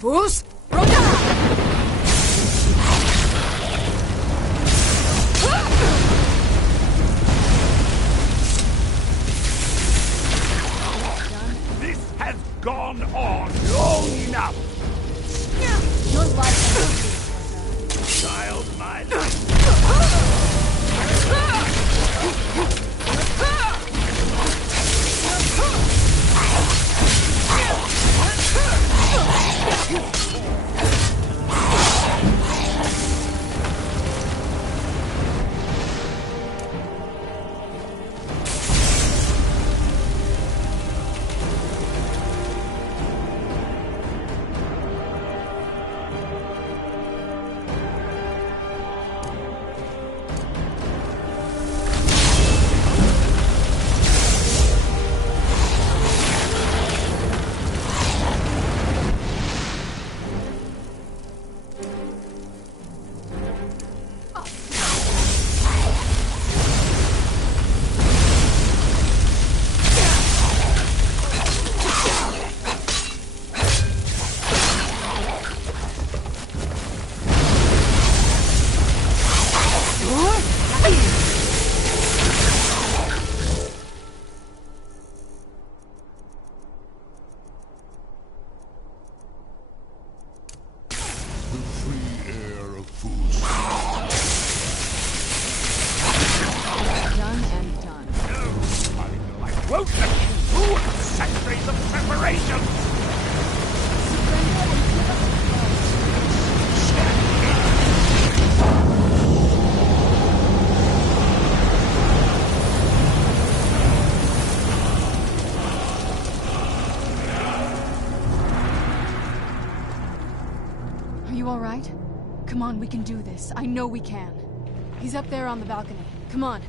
Fus, Roda! This has gone on long enough. Your life. Child, my life. Come on, we can do this. I know we can. He's up there on the balcony. Come on.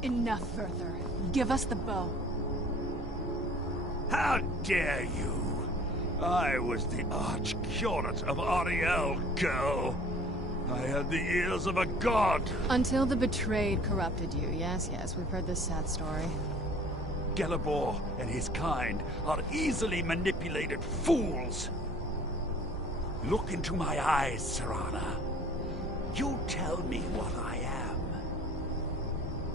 Enough further. Give us the bow. How dare you? I was the arch-curate of Ariel, girl. I had the ears of a god. Until the betrayed corrupted you. Yes, we've heard this sad story. Gelibor and his kind are easily manipulated fools. Look into my eyes, Serana. You tell me what I am.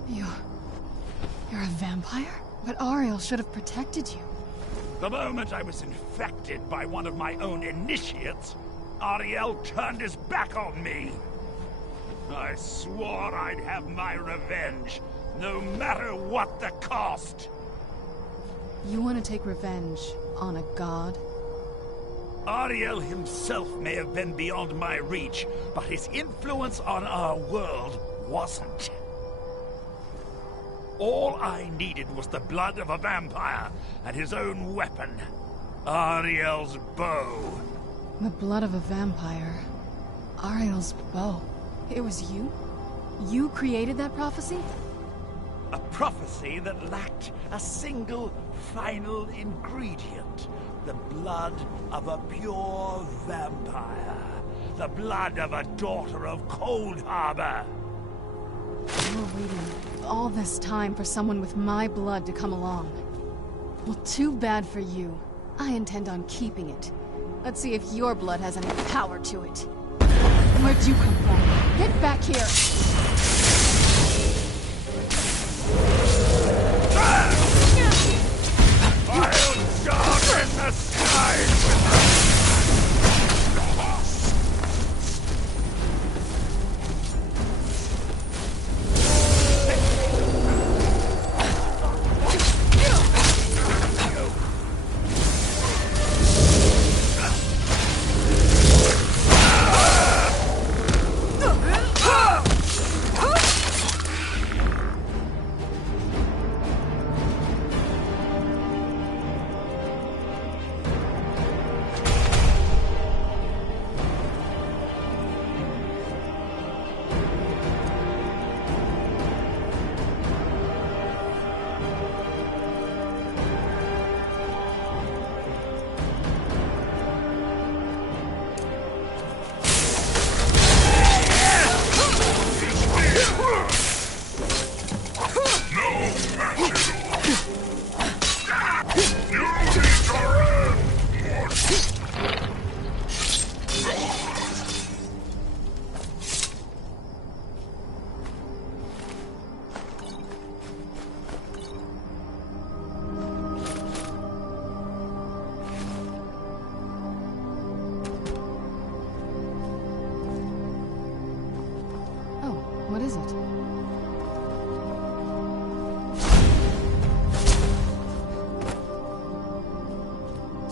You're a vampire? But Ariel should have protected you. The moment I was infected by one of my own initiates, Ariel turned his back on me. I swore I'd have my revenge, no matter what the cost. You want to take revenge on a god? Ariel himself may have been beyond my reach, but his influence on our world wasn't. All I needed was the blood of a vampire and his own weapon, Ariel's bow. The blood of a vampire. Ariel's bow. It was you? You created that prophecy? A prophecy that lacked a single final ingredient. The blood of a pure vampire. The blood of a daughter of Cold Harbor. You were waiting all this time for someone with my blood to come along. Well, too bad for you. I intend on keeping it. Let's see if your blood has any power to it. Where'd you come from? Get back here! I'll darken the skies with her!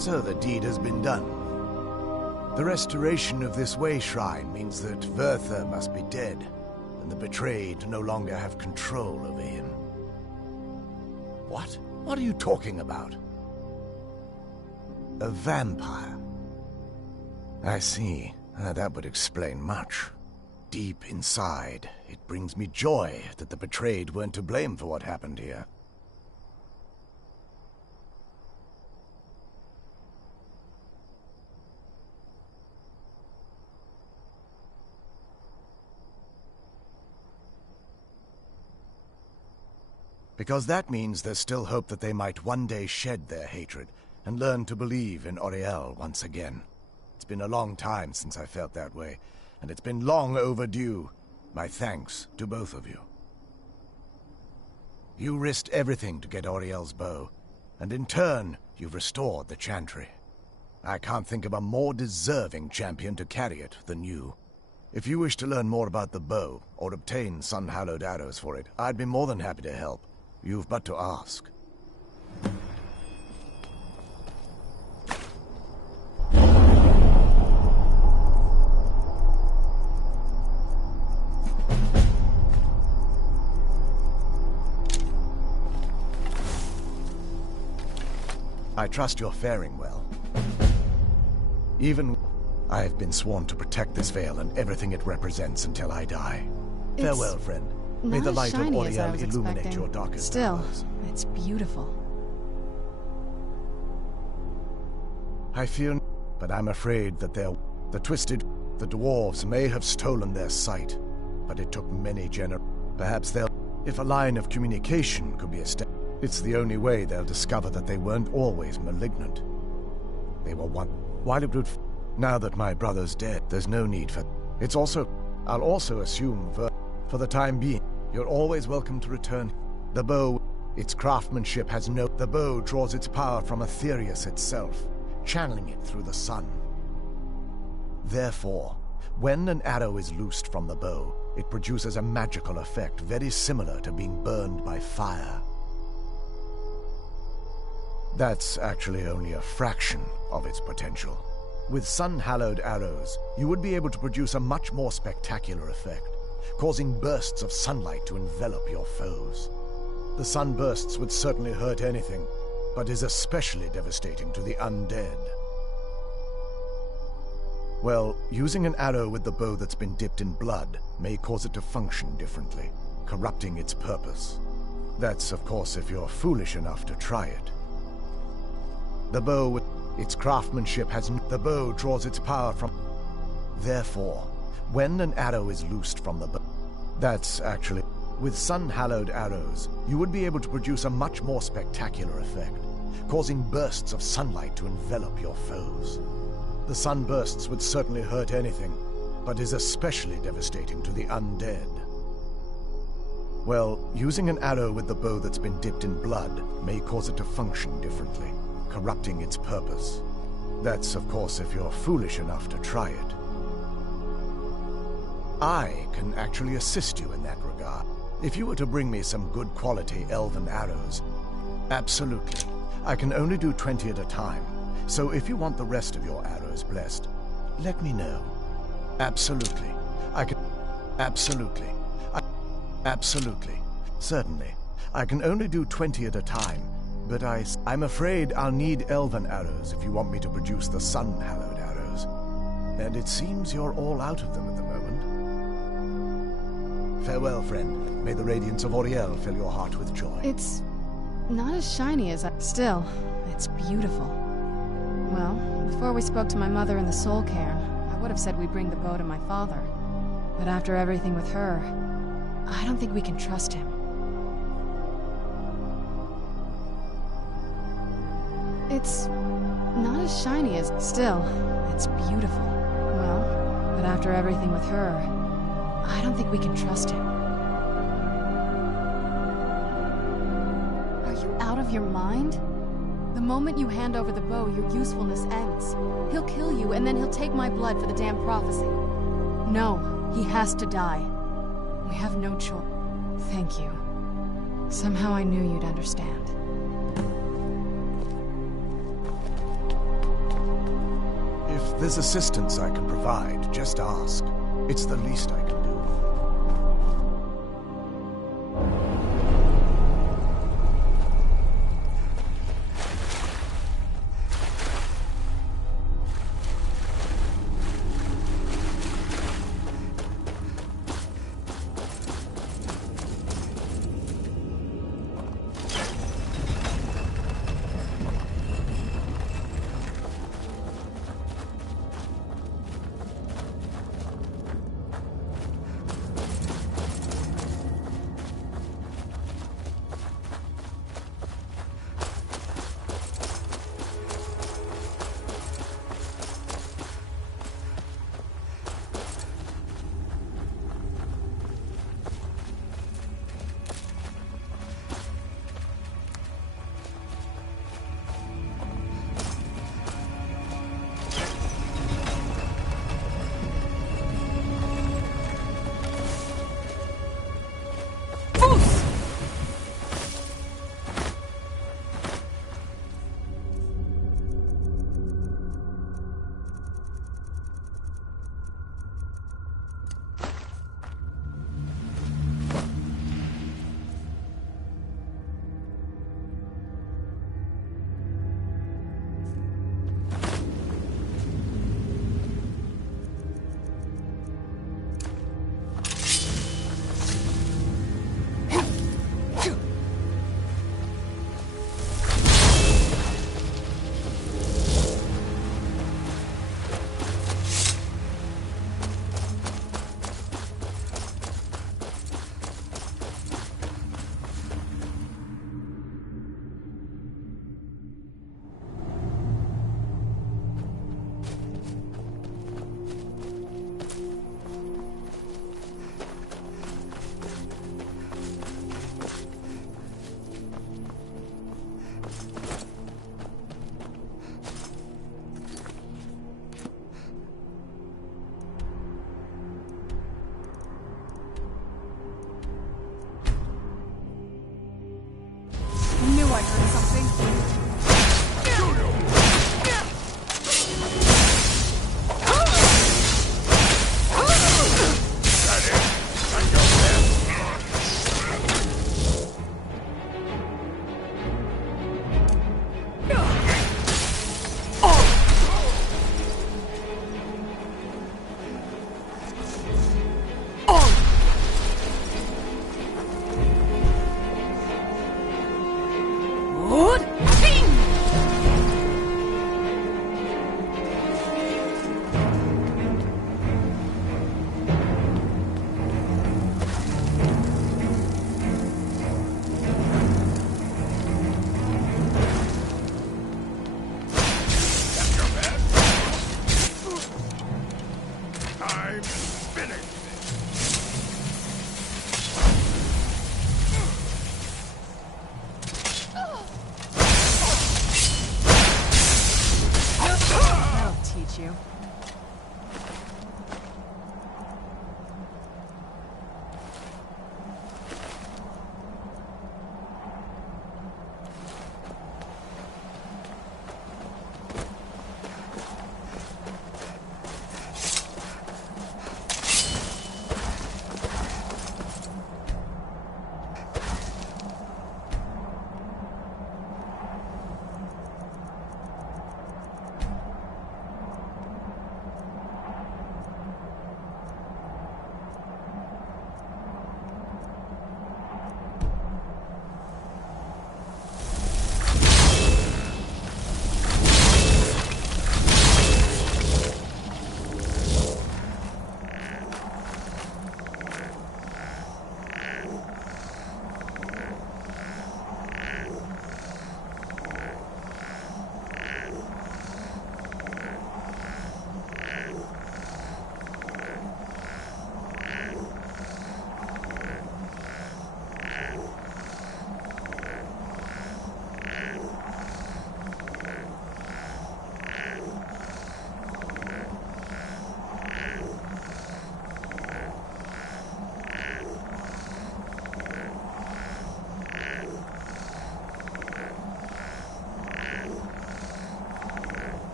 So the deed has been done. The restoration of this way shrine means that Verther must be dead, and the betrayed no longer have control over him. What? What are you talking about? A vampire. I see. That would explain much. Deep inside, it brings me joy that the betrayed weren't to blame for what happened here. Because that means there's still hope that they might one day shed their hatred and learn to believe in Auriel once again. It's been a long time since I felt that way, and it's been long overdue. My thanks to both of you. You risked everything to get Auriel's bow, and in turn, you've restored the Chantry. I can't think of a more deserving champion to carry it than you. If you wish to learn more about the bow, or obtain sun-hallowed arrows for it, I'd be more than happy to help. You've but to ask. I trust you're faring well. Even I have been sworn to protect this veil and everything it represents until I die. Farewell, friend. May the light of Auriel illuminate your darkest hours. It's beautiful. I fear, but I'm afraid that the dwarves may have stolen their sight, but it took many Perhaps if a line of communication could be established, it's the only way they'll discover that they weren't always malignant. They were one. While it would, now that my brother's dead, there's no need for. I'll also assume for the time being, you're always welcome to return. The bow, its craftsmanship the bow draws its power from Aetherius itself, channeling it through the sun. Therefore, when an arrow is loosed from the bow, it produces a magical effect very similar to being burned by fire. That's actually only a fraction of its potential. With sun-hallowed arrows, you would be able to produce a much more spectacular effect, causing bursts of sunlight to envelop your foes. The sunbursts would certainly hurt anything, but is especially devastating to the undead. Well, using an arrow with the bow that's been dipped in blood may cause it to function differently, corrupting its purpose. That's, of course, if you're foolish enough to try it. The bow, its craftsmanship the bow draws its power from. Therefore, when an arrow is loosed from the bow, that's actually, with sun-hallowed arrows, you would be able to produce a much more spectacular effect, causing bursts of sunlight to envelop your foes. The sunbursts would certainly hurt anything, but is especially devastating to the undead. Well, using an arrow with the bow that's been dipped in blood may cause it to function differently, corrupting its purpose. That's, of course, if you're foolish enough to try it. I can actually assist you in that regard. If you were to bring me some good quality elven arrows, absolutely. I can only do 20 at a time, so if you want the rest of your arrows blessed, let me know. Absolutely. Absolutely. Certainly. I can only do 20 at a time, but I'm afraid I'll need elven arrows if you want me to produce the sun-hallowed arrows. And it seems you're all out of them at the moment. Farewell, friend. May the radiance of Auriel fill your heart with joy. It's not as shiny as Still, it's beautiful. Well, before we spoke to my mother in the soul cairn, I would have said we bring the bow to my father. But after everything with her, I don't think we can trust him. It's not as shiny as... Still, it's beautiful. Well, but after everything with her, I don't think we can trust him. Are you out of your mind? The moment you hand over the bow, your usefulness ends. He'll kill you, and then he'll take my blood for the damned prophecy. No, he has to die. We have no choice. Thank you. Somehow I knew you'd understand. there's assistance I can provide, just ask. It's the least I can do.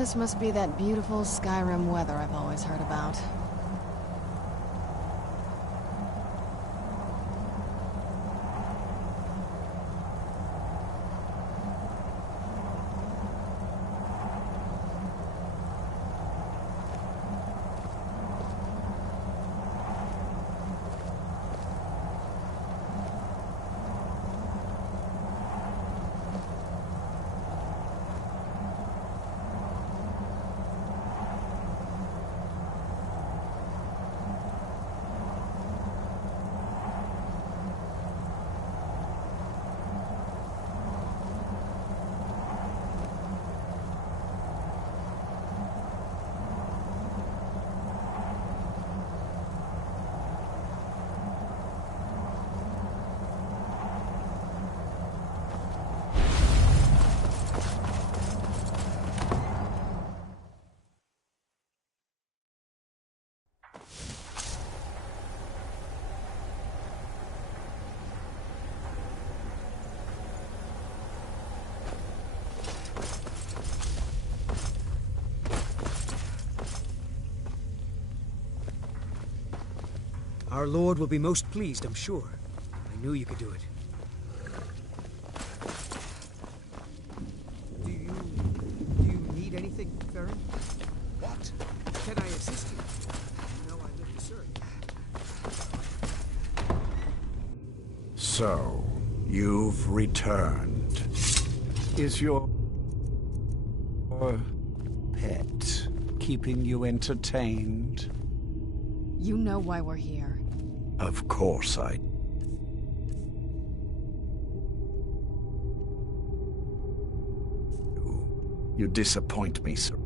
This must be that beautiful Skyrim weather I've always heard about. Our Lord will be most pleased, I'm sure. I knew you could do it. Do you need anything, Farron? What? Can I assist you? You know I live to serve. So, you've returned. Is your pet keeping you entertained? You know why we're here. Of course I... You disappoint me, sir.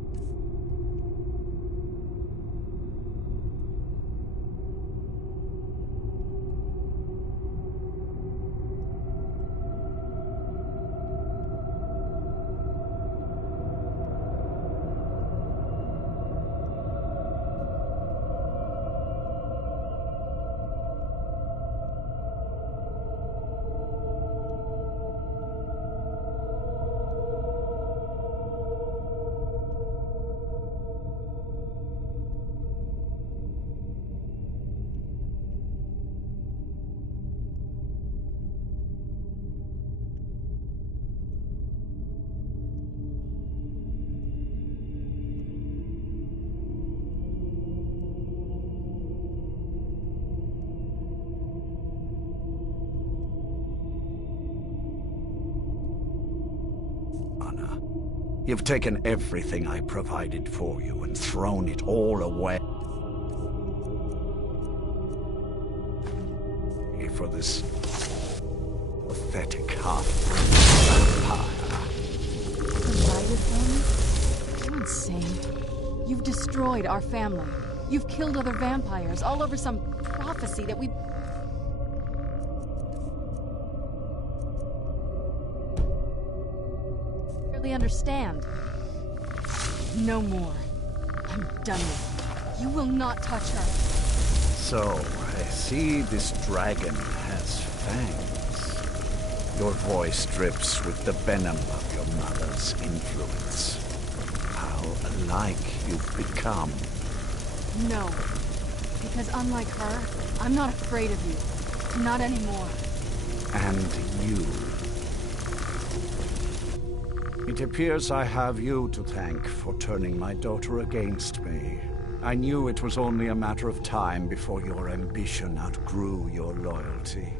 You've taken everything I provided for you and thrown it all away. For this pathetic half-vampire. Provided them? You're insane. You've destroyed our family. You've killed other vampires all over some prophecy that we... understand. No more. I'm done with you. You will not touch her. So, I see this dragon has fangs. Your voice drips with the venom of your mother's influence. How alike you've become. No. Because unlike her, I'm not afraid of you. Not anymore. And you. It appears I have you to thank for turning my daughter against me. I knew it was only a matter of time before your ambition outgrew your loyalty.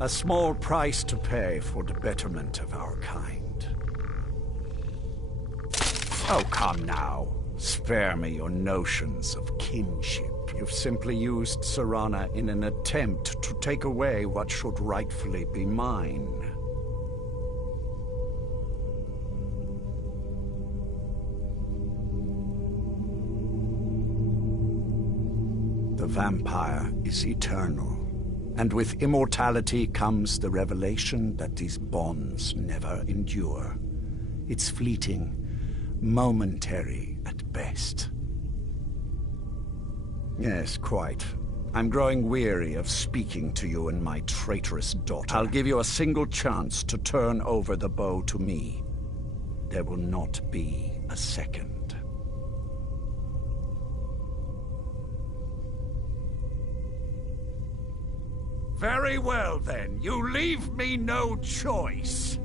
A small price to pay for the betterment of our kind. Oh, come now. Spare me your notions of kinship. You've simply used Serana in an attempt to take away what should rightfully be mine. The vampire is eternal, and with immortality comes the revelation that these bonds never endure. It's fleeting, momentary at best. Yes, quite. I'm growing weary of speaking to you and my traitorous daughter. I'll give you a single chance to turn over the bow to me. there will not be a second. Very well, then. You leave me no choice.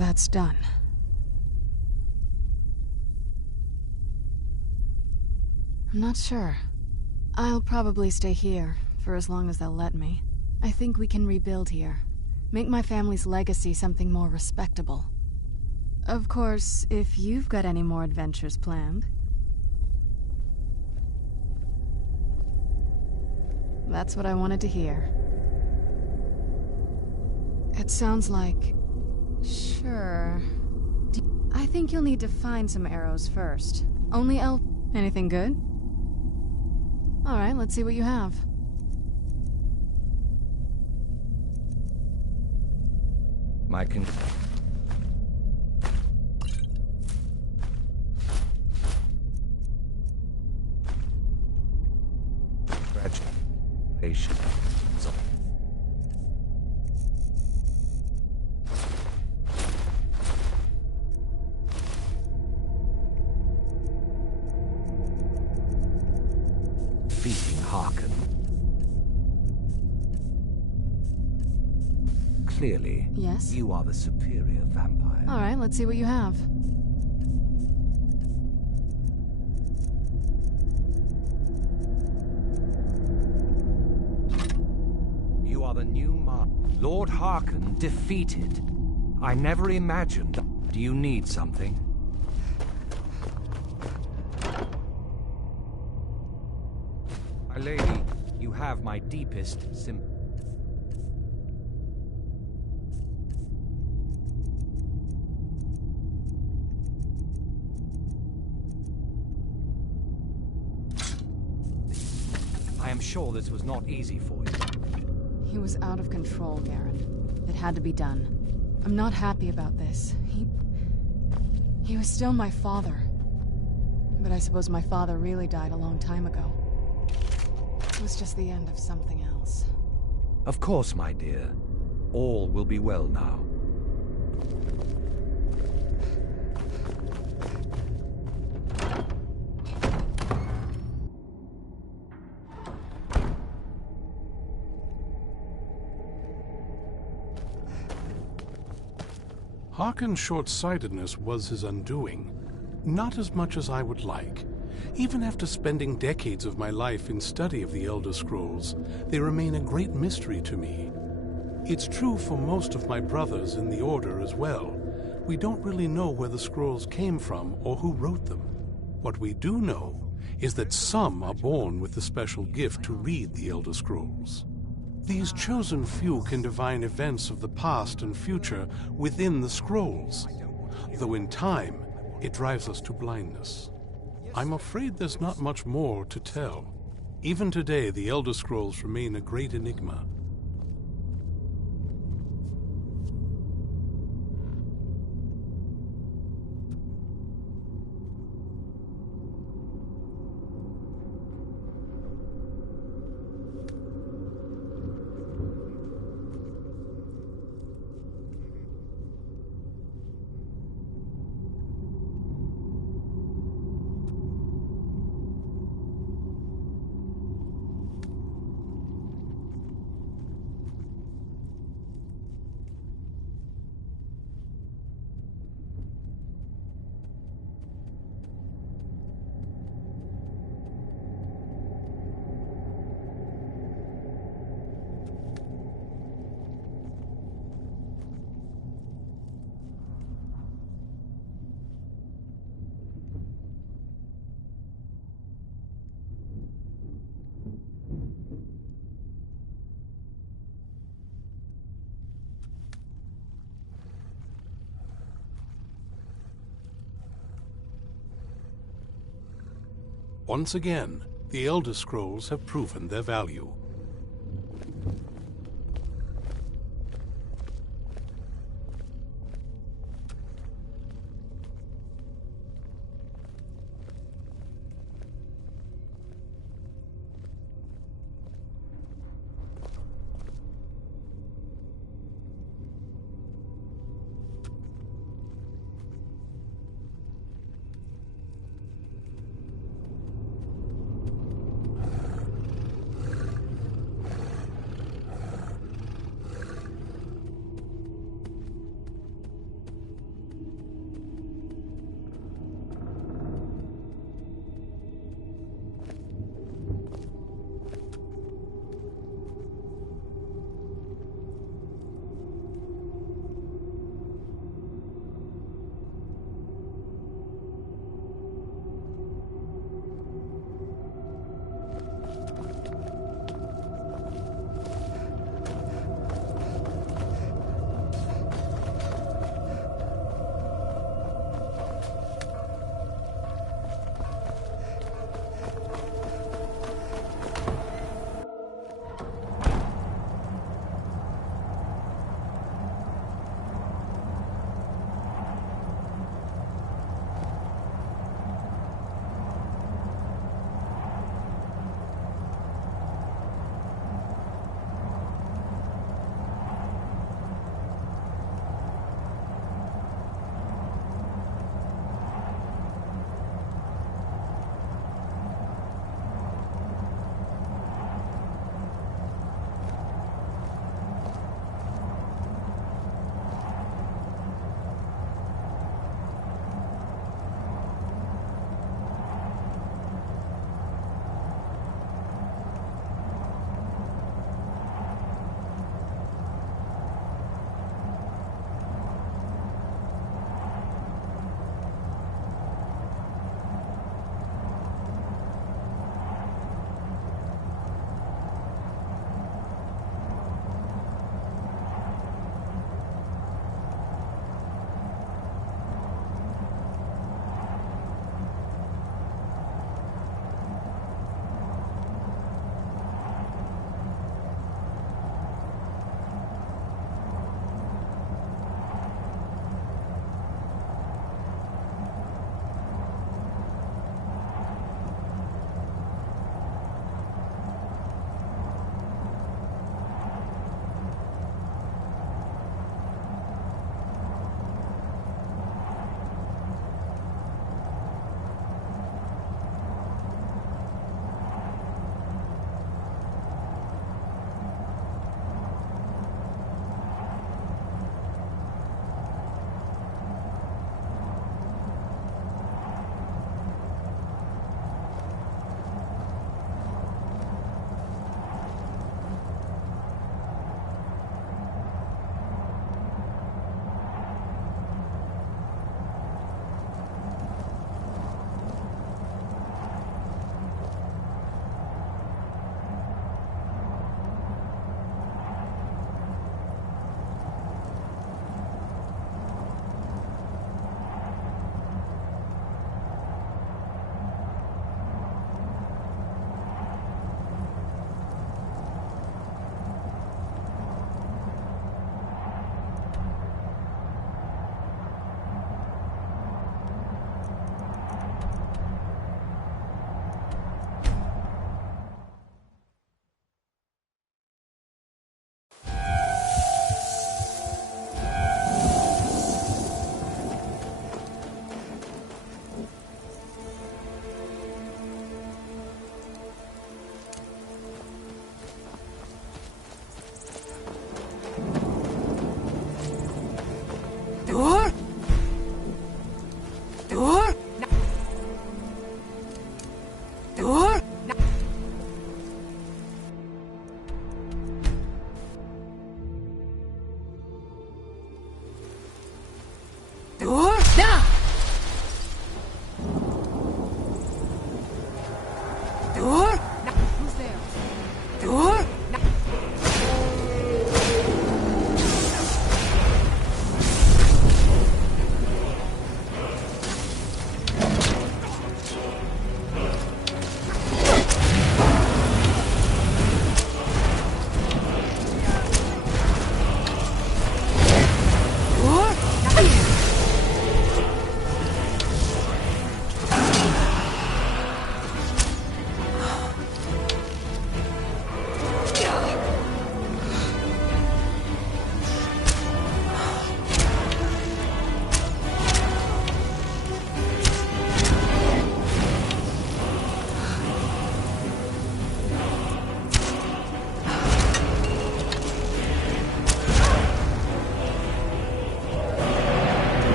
that's done. I'm not sure. I'll probably stay here, for as long as they'll let me. I think we can rebuild here. Make my family's legacy something more respectable. Of course, if you've got any more adventures planned. That's what I wanted to hear. It sounds like... Sure. I think you'll need to find some arrows first. Only elf... Anything good? Alright, let's see what you have. My congratulations. Defeating Harken. Clearly, yes? You are the superior vampire. Alright, let's see what you have. You are the new Lord Harken defeated. I never imagined. Do you need something? My lady, you have my deepest sympathy. I am sure this was not easy for you. He was out of control, Garen. It had to be done. I'm not happy about this. He was still my father. But I suppose my father really died a long time ago. It was just the end of something else. Of course, my dear. All will be well now. Harken's short-sightedness was his undoing. Not as much as I would like. Even after spending decades of my life in study of the Elder Scrolls, they remain a great mystery to me. It's true for most of my brothers in the Order as well. We don't really know where the scrolls came from or who wrote them. What we do know is that some are born with the special gift to read the Elder Scrolls. These chosen few can divine events of the past and future within the scrolls, though in time, it drives us to blindness. I'm afraid there's not much more to tell. Even today, the Elder Scrolls remain a great enigma. Once again, the Elder Scrolls have proven their value.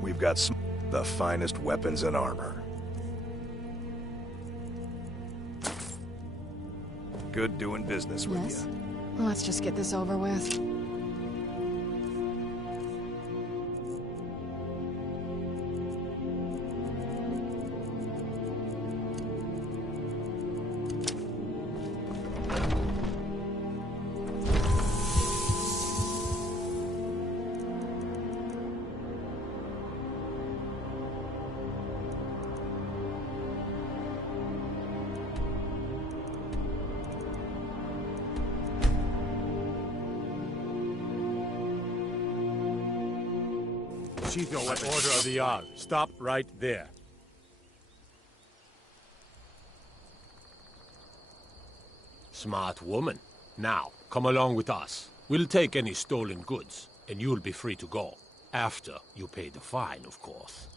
We've got the finest weapons and armor. Good doing business with Yes? you. Let's just get this over with. Sheath your weapon. Order of the Jarl. Stop right there. Smart woman. Now, come along with us. We'll take any stolen goods, and you'll be free to go. After you pay the fine, of course.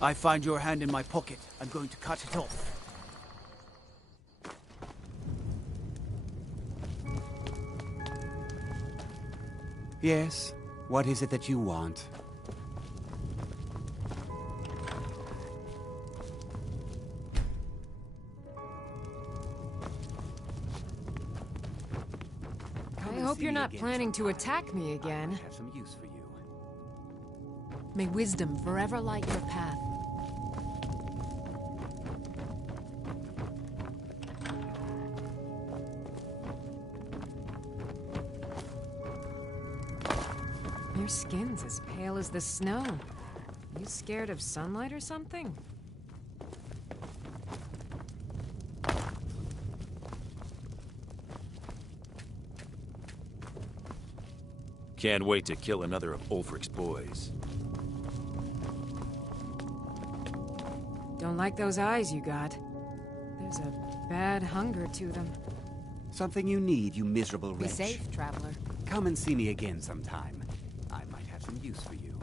I find your hand in my pocket. I'm going to cut it off. Yes? What is it that you want? I hope you're not planning to attack me again. I have some use for you. May wisdom forever light your path. Your skin's as pale as the snow. You scared of sunlight or something? Can't wait to kill another of Ulfric's boys. Don't like those eyes you got. There's a bad hunger to them. Something you need, you miserable Be wretch. safe, traveler. Come and see me again sometime. I might have some use for you.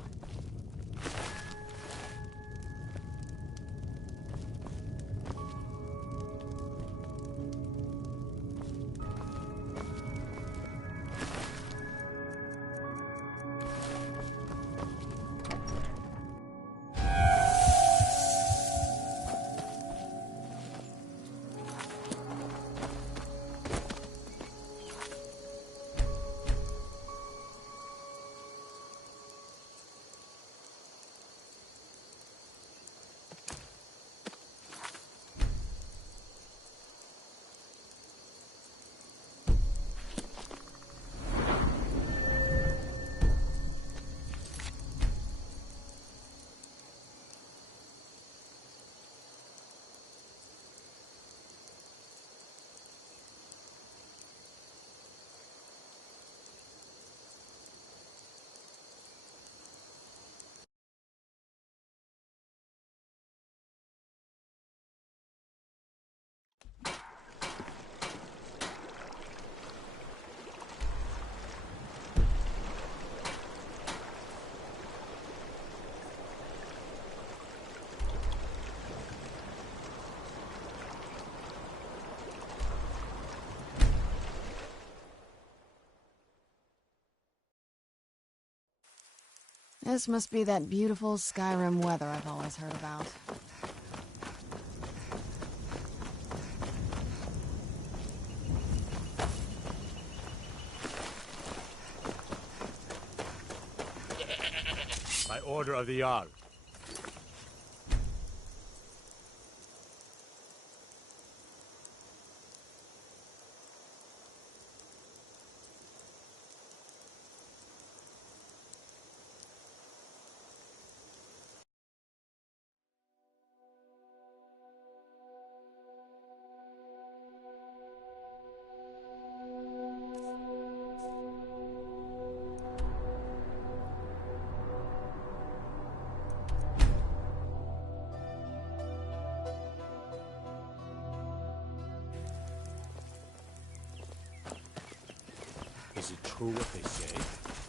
This must be that beautiful Skyrim weather I've always heard about. By order of the Jarl. Is it true what they say?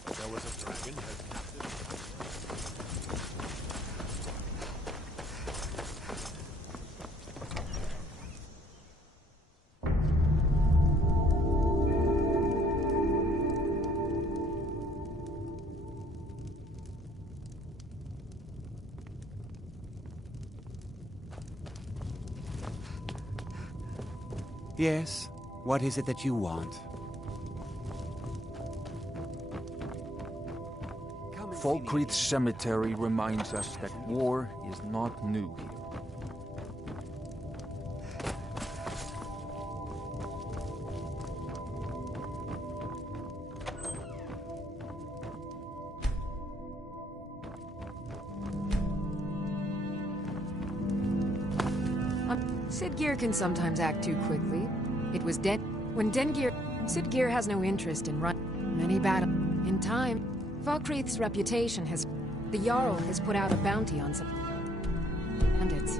There was a dragon held captive? Yes? What is it that you want? Falkreath's cemetery reminds us that war is not new here. Sidgeir can sometimes act too quickly. It was when Sidgeir has no interest in many battles. In time, Falkreath's reputation has... The Jarl has put out a bounty on some bandits.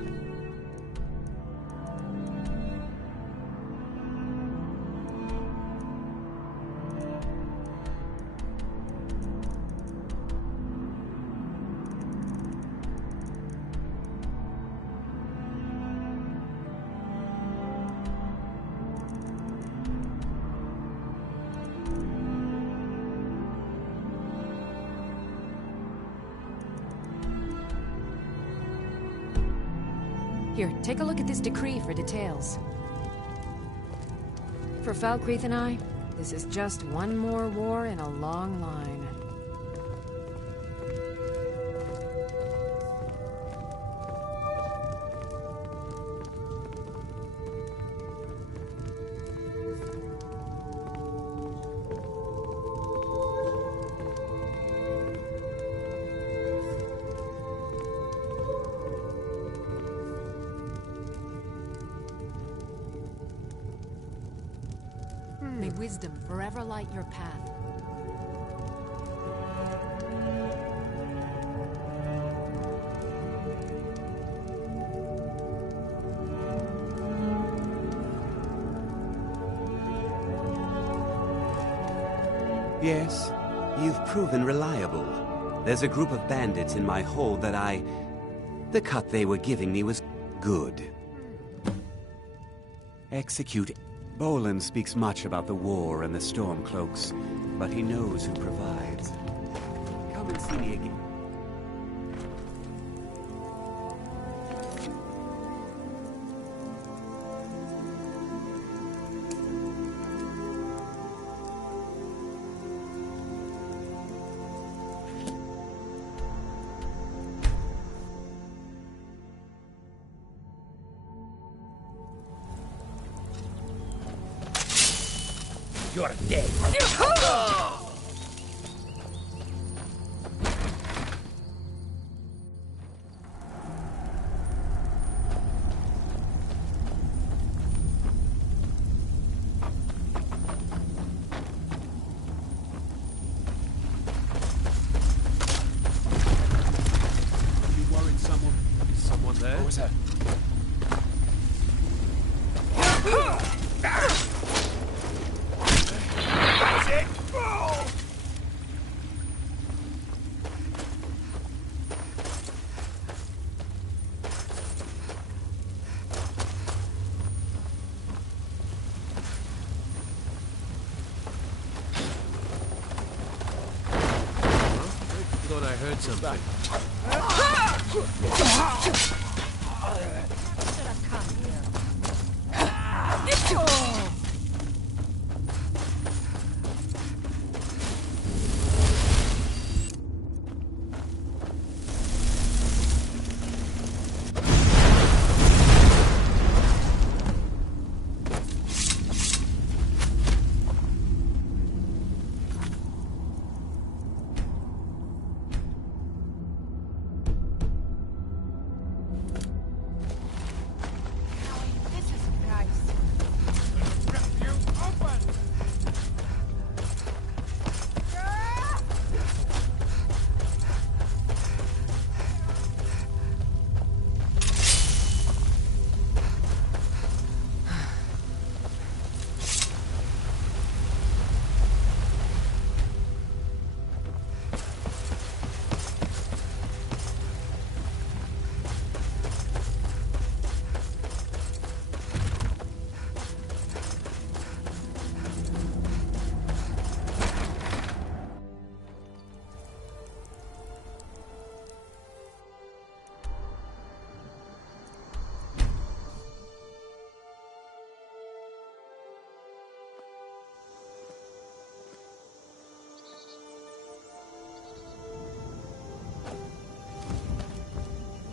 Here, take a look at this decree for details. For Falkreath and I, this is just one more war in a long line. May wisdom forever light your path. Yes, you've proven reliable. There's a group of bandits in my hold that the cut they were giving me was good. Execute. Bolin speaks much about the war and the Stormcloaks, but he knows who provides. Come and see me again. You're dead. You worried someone? Is someone there? What was that? Thought I heard something.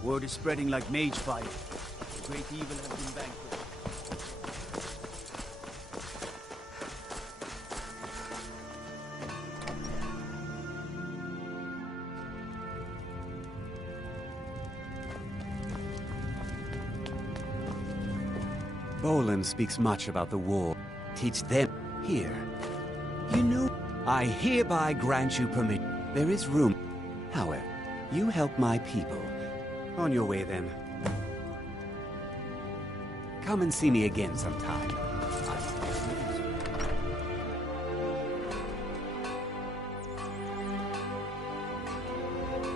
Word is spreading like mage fire. The great evil has been vanquished. Bolin speaks much about the war. Teach them here. You know, I hereby grant you permission. There is room. However, you help my people. On your way, then. Come and see me again sometime.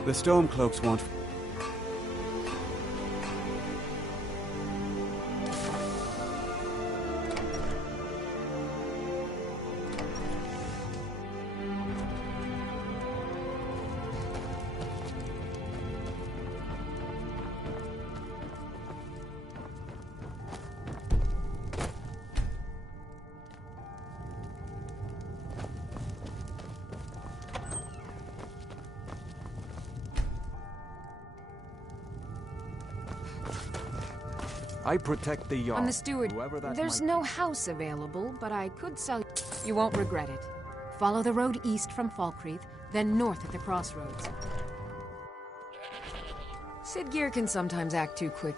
The Stormcloaks want... I protect the yard. I'm the steward. There's no house available, but I could sell... You won't regret it. Follow the road east from Falkreath, then north at the crossroads. Sid Gear can sometimes act too quick.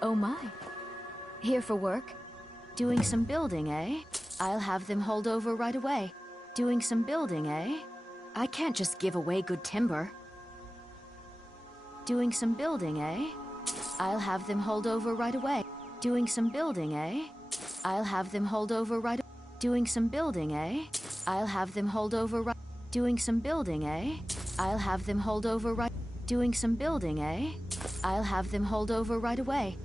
Oh my. Here for work? Doing some building, eh? I'll have them hauled over right away. Doing some building, eh? I can't just give away good timber. Doing some building, eh? I'll have them hauled over right away. Doing some building, eh? I'll have them hauled over right. Doing some building, eh? I'll have them hauled over right. Doing some building, eh? I'll have them hauled over right. Doing some building, eh? I'll have them hauled over right away.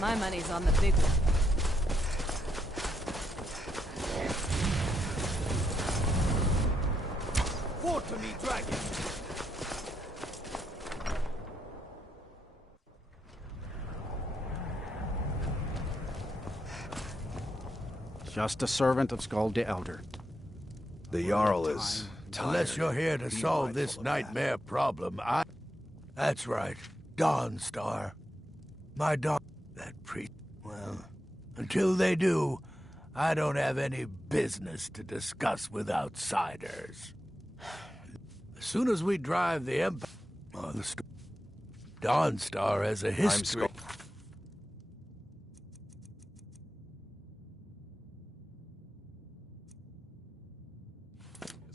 My money's on the big one. Fort to me, dragon! Just a servant of Skald the Elder. The Jarl is tired. Unless you're here to solve this nightmare problem, That's right. Dawnstar. My dog... That priest... Well, until they do, I don't have any business to discuss with outsiders. As soon as we drive the Empire... Oh, Dawnstar has a history...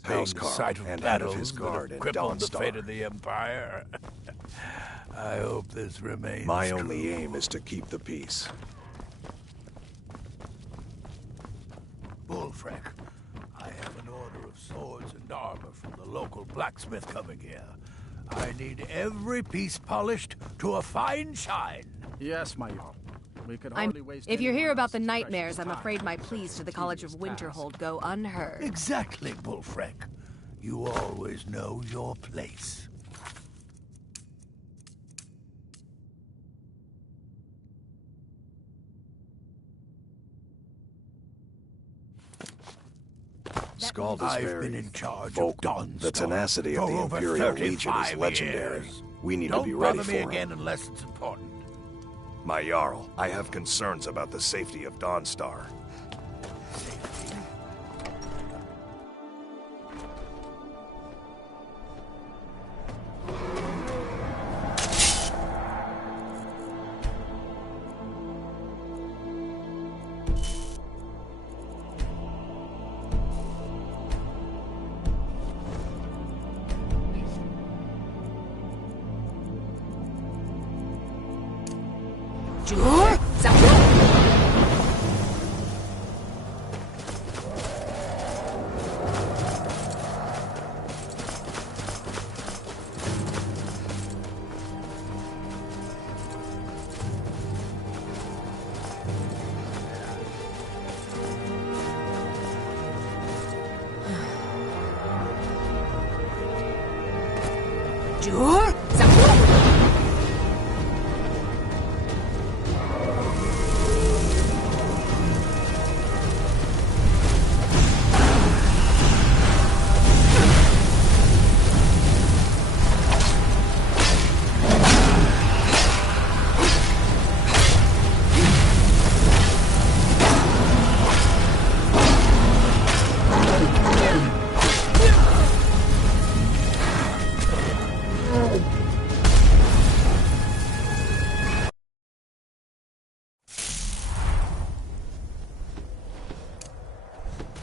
Housecarl and head of his guard in crippled the fate Dawnstar. of the Empire. I hope this remains My true. only aim is to keep the peace. Bullfrec, I have an order of swords and armor from the local blacksmith coming here. I need every piece polished to a fine shine. Yes, my Jarl. We could hardly waste If you're anyone here about the else's nightmares, precious I'm time. afraid my pleas to the College of Winterhold go unheard. Exactly, Bullfrec. You always know your place. Skald is I've very been in charge vocal. of Dawnstar The tenacity of for the over Imperial Legion is 35 legendary. years. We need Don't to be ready bother for me him. again unless it's important. My Jarl, I have concerns about the safety of Dawnstar.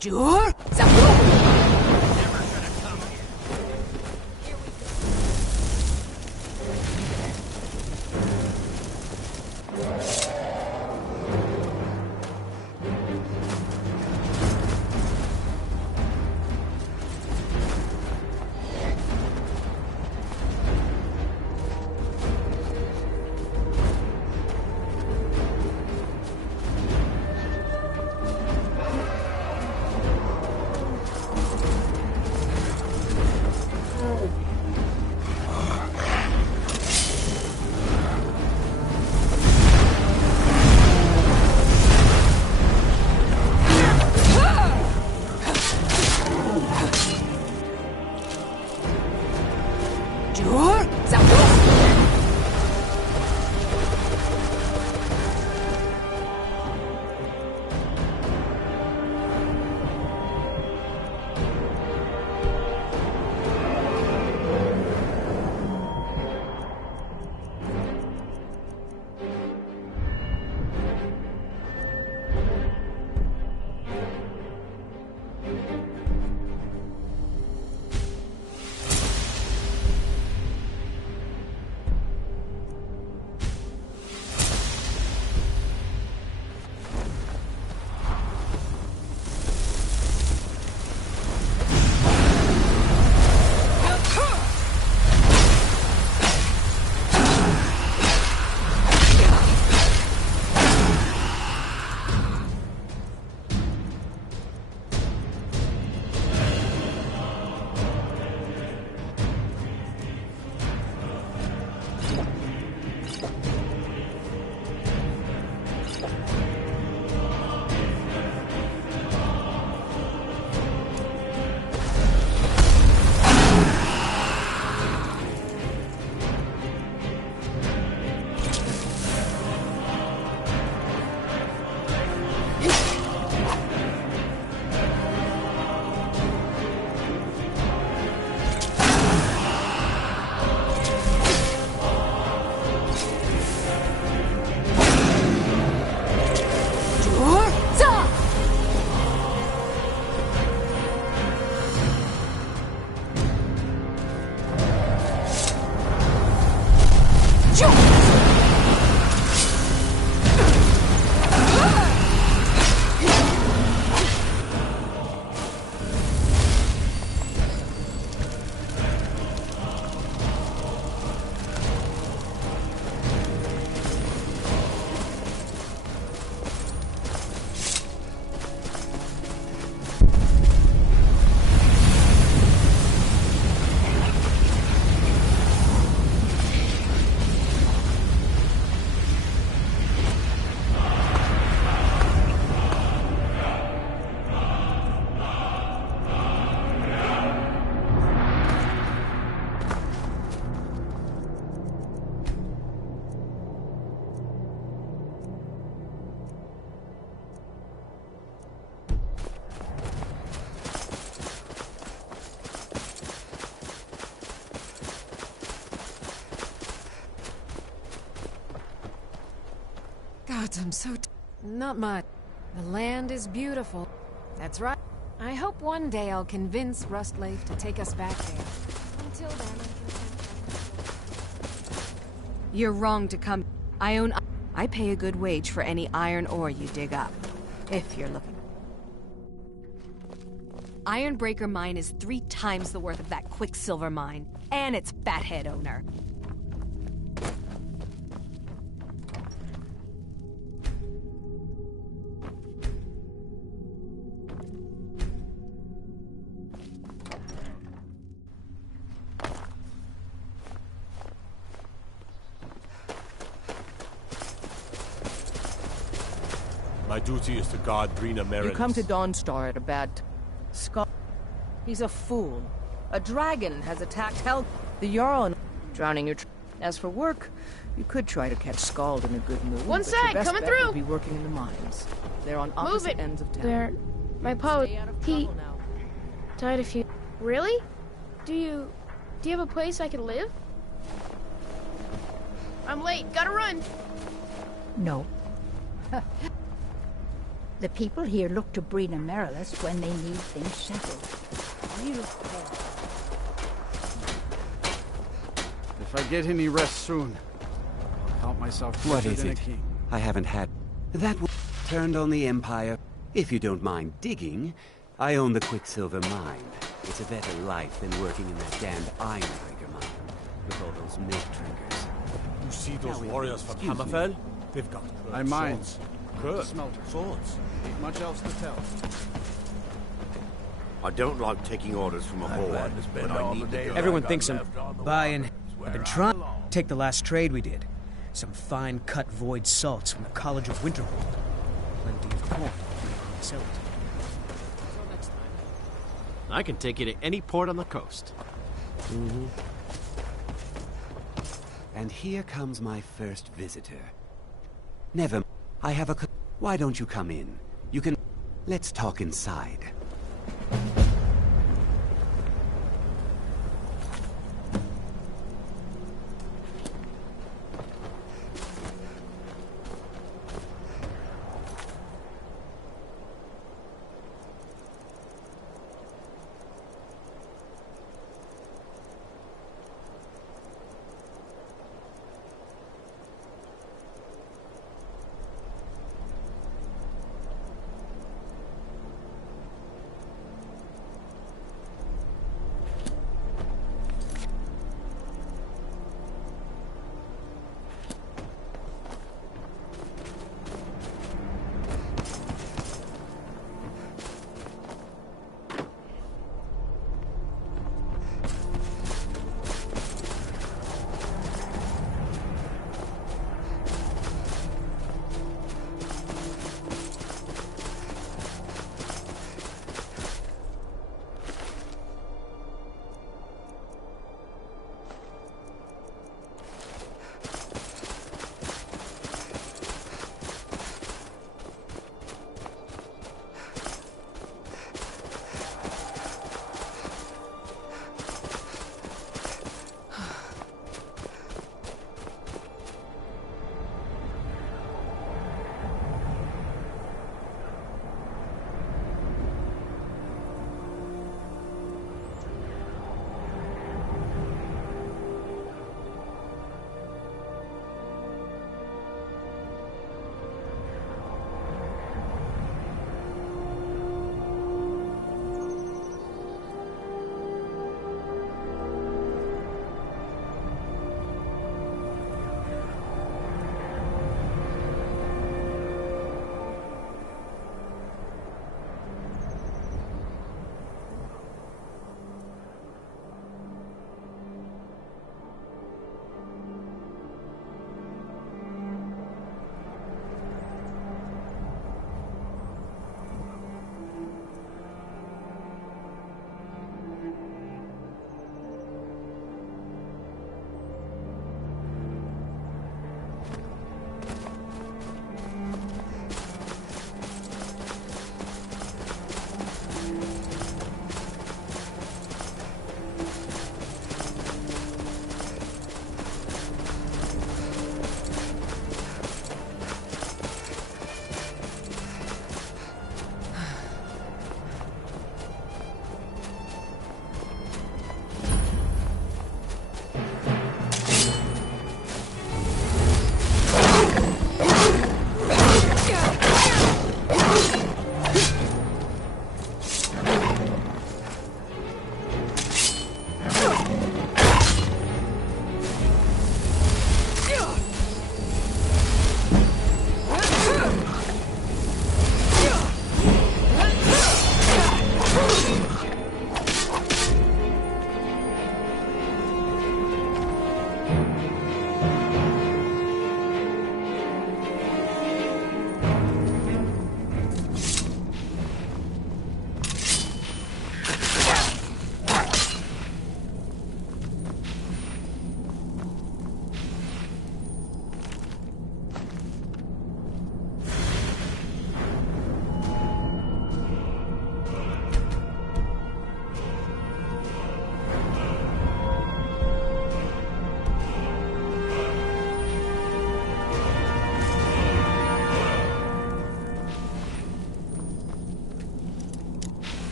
Jur? God, I'm so not much. The land is beautiful. That's right. I hope one day I'll convince Rustleaf to take us back there. Until then, You're wrong to come. I pay a good wage for any iron ore you dig up. If you're looking. Ironbreaker Mine is 3 times the worth of that Quicksilver mine. And its fathead owner. My duty is to guard Brina Meredith. You come to Dawnstar at a bad Scott. He's a fool. A dragon has attacked Hell. The Jarl drowning your. As for work, you could try to catch Scald in a good mood. One but sec, your best coming bet through. would be working in the mines. They're on opposite ends of town. There, my poet. He died a few. Really? Do you have a place I can live? I'm late. Gotta run. No. The people here look to Brina Meredith when they need things settled. If I get any rest soon, I'll count myself What closer is than a it? king. I haven't had. That turned on the Empire. If you don't mind digging, I own the Quicksilver mine. It's a better life than working in that damned Ironbreaker mine with all those milk drinkers. You see those Now, warriors from excuse me. Hammerfell? They've got I mine. swords. Good. Smelter. Swords. Ain't much else to tell. I don't like taking orders from a horde, but I need to go. Everyone thinks I'm buying. I've been trying to take the last trade we did. Some fine cut void salts from the College of Winterhold. Plenty of corn. Sell it. I can take you to any port on the coast. And here comes my first visitor. Never. I have a... Why don't you come in? You can... Let's talk inside.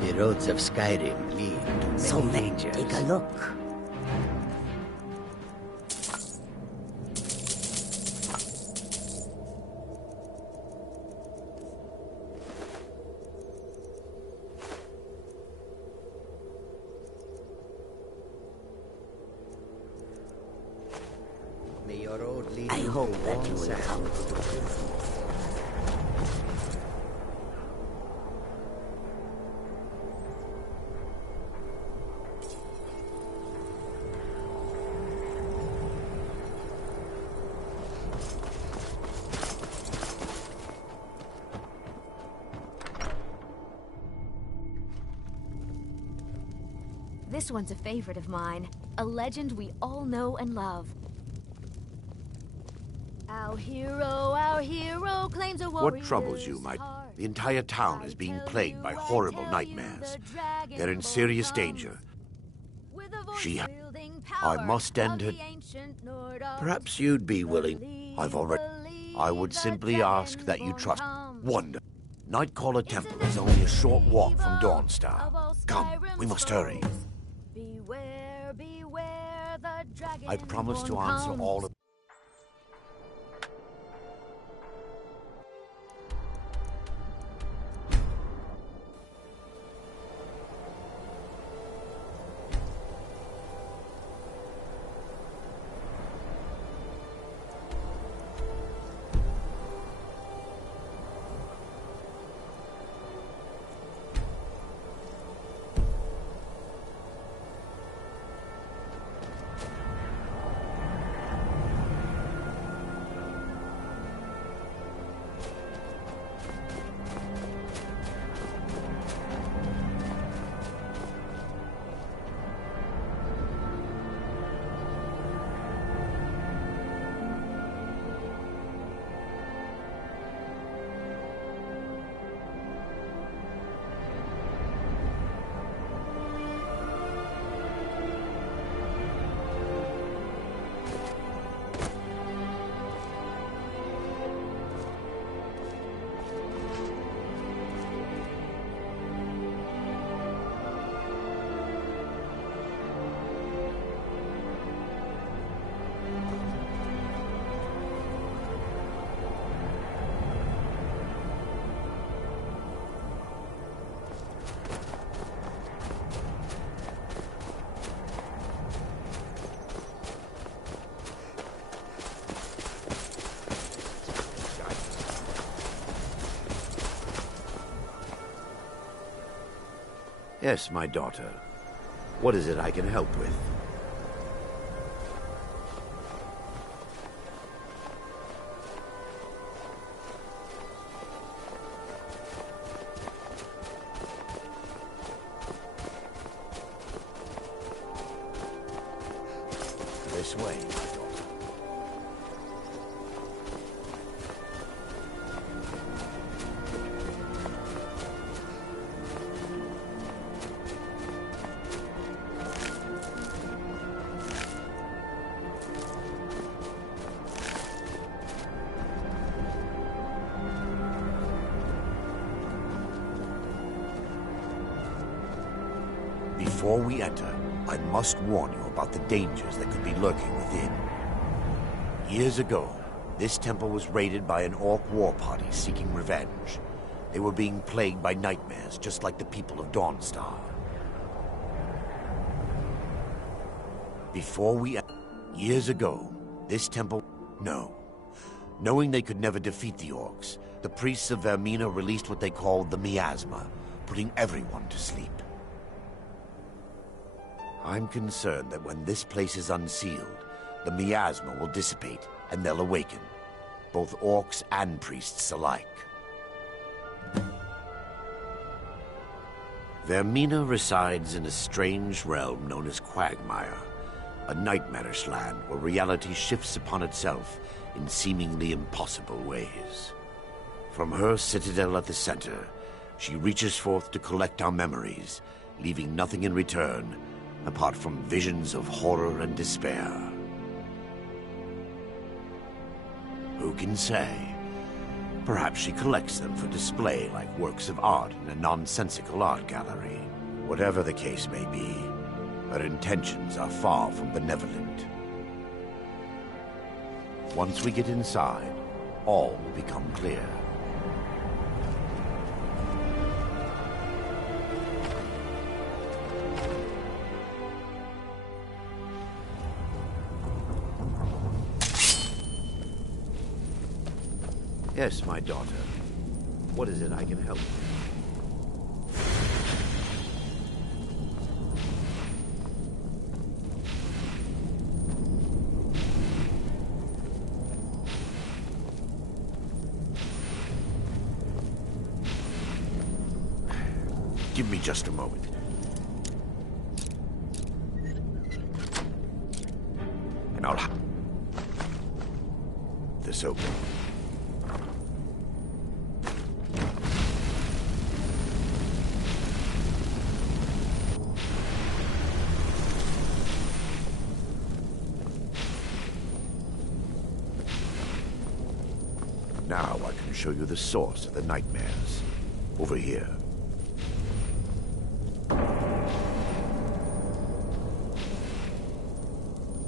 The roads of Skyrim lead to many dangers. Take a look. May your road lead I you hope to that you warm will sand. come to the truth. This one's a favorite of mine. A legend we all know and love. Our hero claims a warrior's What troubles you, my... The entire town is being plagued by horrible nightmares. They're in serious danger. I must end her... Perhaps you'd be willing. I would simply ask that you trust... Wonder. Nightcaller Temple is only a short walk from Dawnstar. Come, we must hurry. I promise to answer all of... Yes, my daughter. What is it I can help with? This way, my daughter. Before we enter, I must warn you about the dangers that could be lurking within. Years ago, this temple was raided by an orc war party seeking revenge. They were being plagued by nightmares, just like the people of Dawnstar. Years ago, this temple... No. Knowing they could never defeat the orcs, the priests of Vermina released what they called the miasma, putting everyone to sleep. I'm concerned that when this place is unsealed, the miasma will dissipate and they'll awaken, both orcs and priests alike. Vermina resides in a strange realm known as Quagmire, a nightmarish land where reality shifts upon itself in seemingly impossible ways. From her citadel at the center, she reaches forth to collect our memories, leaving nothing in return apart from visions of horror and despair. Who can say? Perhaps she collects them for display like works of art in a nonsensical art gallery. Whatever the case may be, her intentions are far from benevolent. Once we get inside, all will become clear. Yes, my daughter. What is it I can help with? Give me just a moment. And I'll have this open. Now I can show you the source of the nightmares. Over here.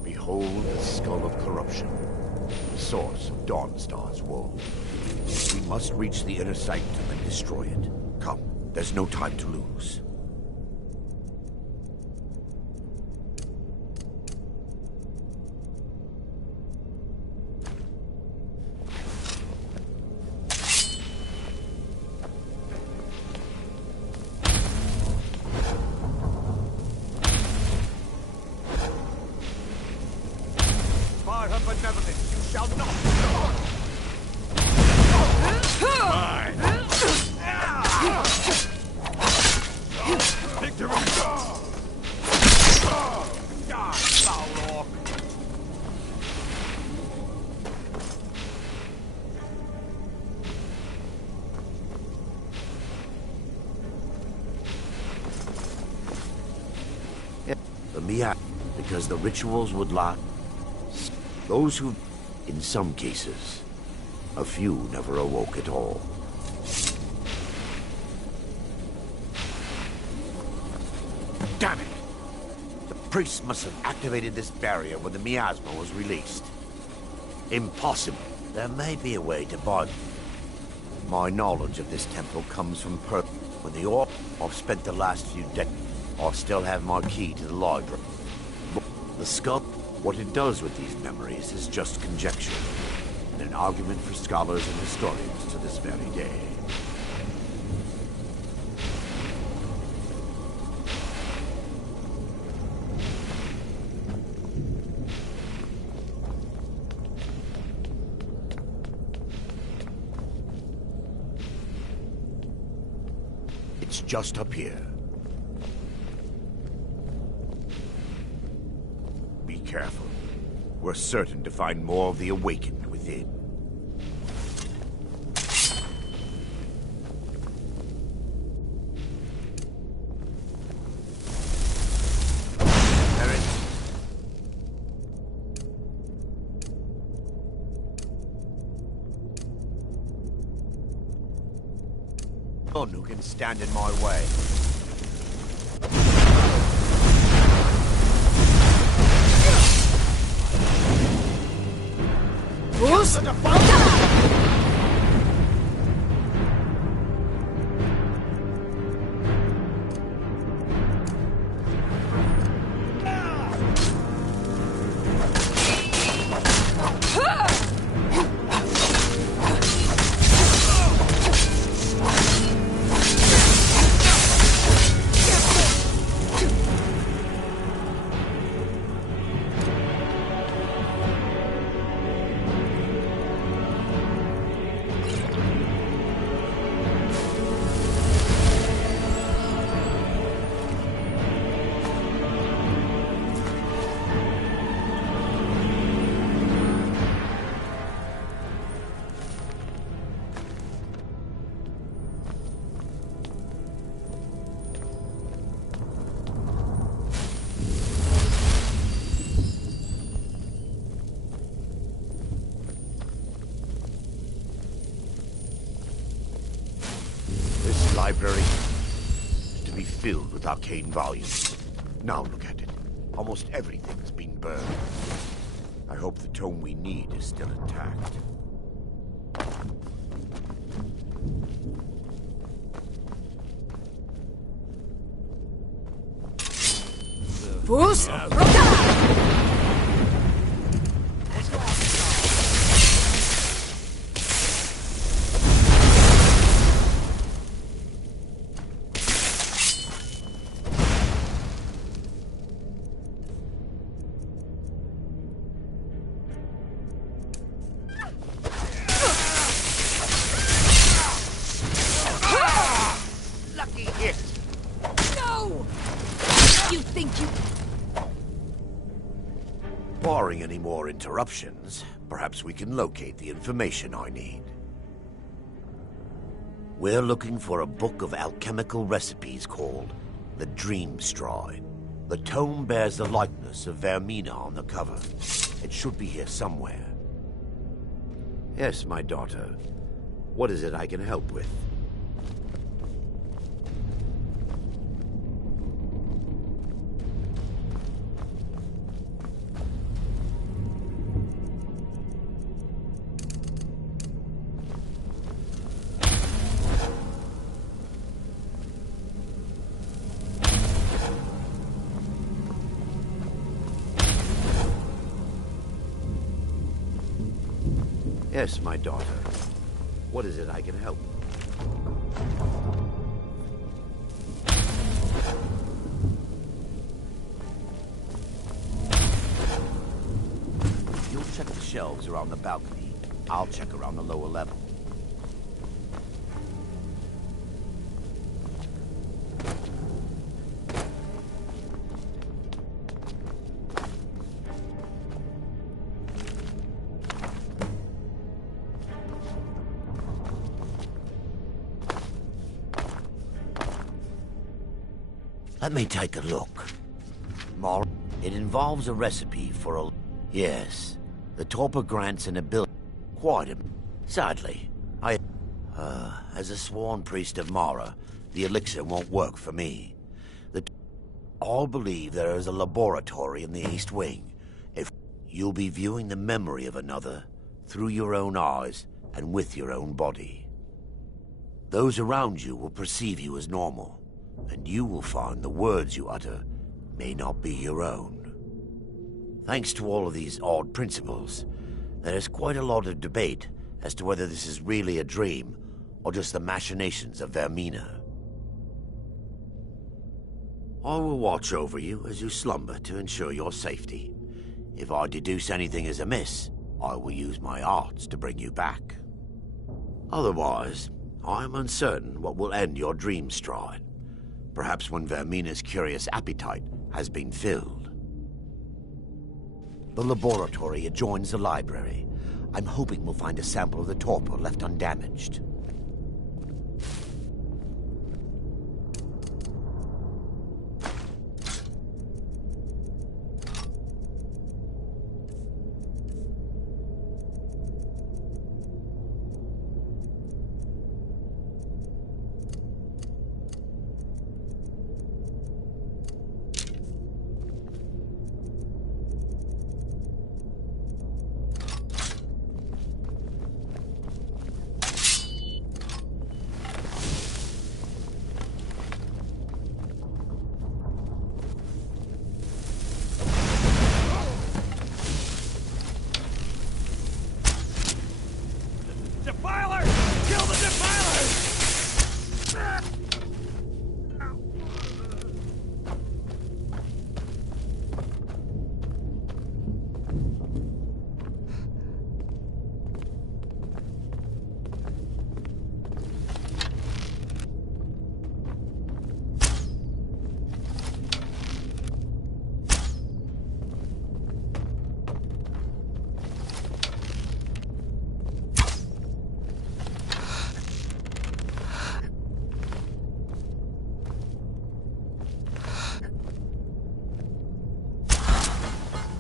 Behold the skull of corruption, the source of Dawnstar's woe. We must reach the inner sanctum and destroy it. Come, there's no time to lose. Because the rituals would last. Those who, in some cases, a few never awoke at all. Damn it! The priest must have activated this barrier when the miasma was released. Impossible. There may be a way to bond. My knowledge of this temple comes from when the orc I've spent the last few decades. I still have my key to the library. The skull, what it does with these memories is just conjecture, and an argument for scholars and historians to this very day. It's just up here. Careful. We're certain to find more of the awakened within. There it is. None who can stand in my way. library to be filled with arcane volumes. Now look at it. Almost everything's been burned. I hope the tome we need is still intact. Fools! Lucky hit! No! You think you... Barring any more interruptions, perhaps we can locate the information I need. We're looking for a book of alchemical recipes called the Dream Stride. The tome bears the likeness of Vermina on the cover. It should be here somewhere. Yes, my daughter. What is it I can help with? Yes, my daughter. What is it I can help? You'll check the shelves around the balcony. I'll check around the lower level. Let me take a look. It involves a recipe for a... Yes, the Torpor grants an ability. Quite a... Sadly, as a sworn priest of Mara, the elixir won't work for me. All believe there is a laboratory in the East Wing. If you'll be viewing the memory of another through your own eyes and with your own body. Those around you will perceive you as normal. And you will find the words you utter may not be your own. Thanks to all of these odd principles, there is quite a lot of debate as to whether this is really a dream or just the machinations of Vermina. I will watch over you as you slumber to ensure your safety. If I deduce anything is amiss, I will use my arts to bring you back. Otherwise, I am uncertain what will end your dream stride. Perhaps when Vermina's curious appetite has been filled. The laboratory adjoins the library. I'm hoping we'll find a sample of the torpor left undamaged.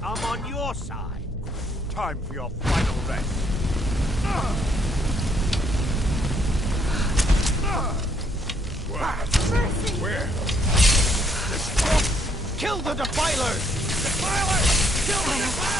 I'm on your side. Time for your final rest. Kill the defilers! Defilers! Kill the defilers!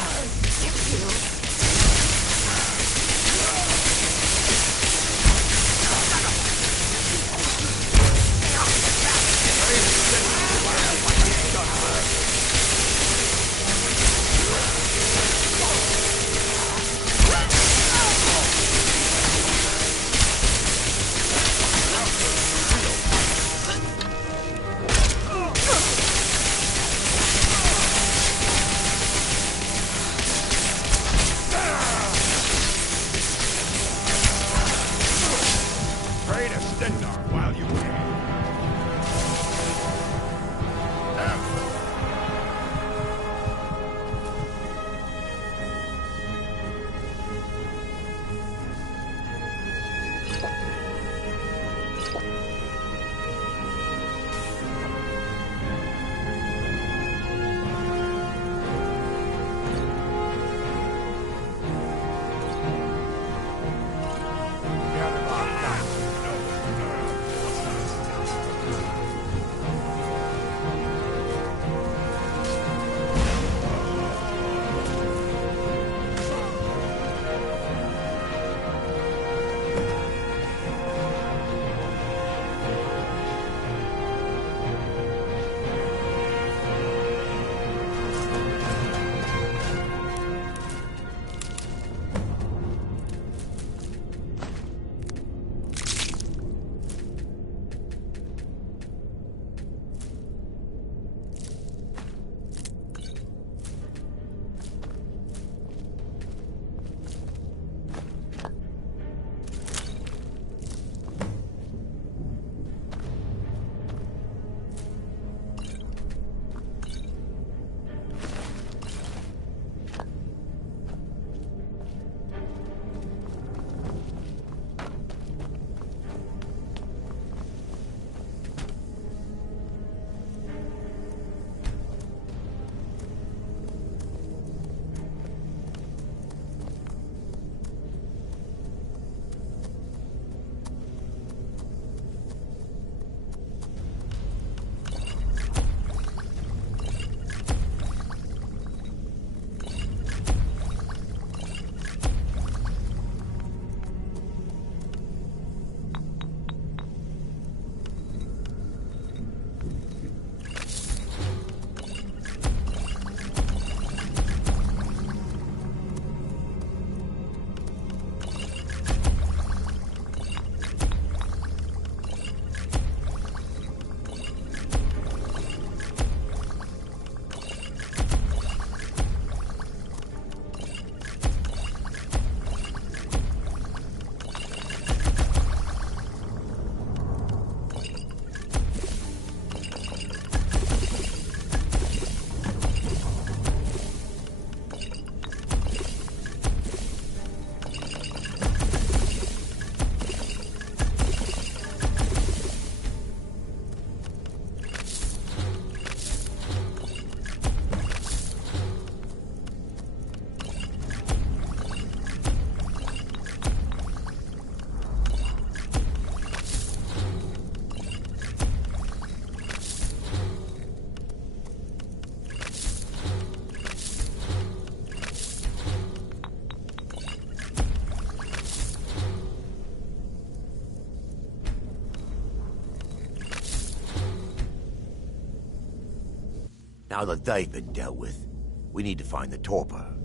Now that they've been dealt with, we need to find the torpor.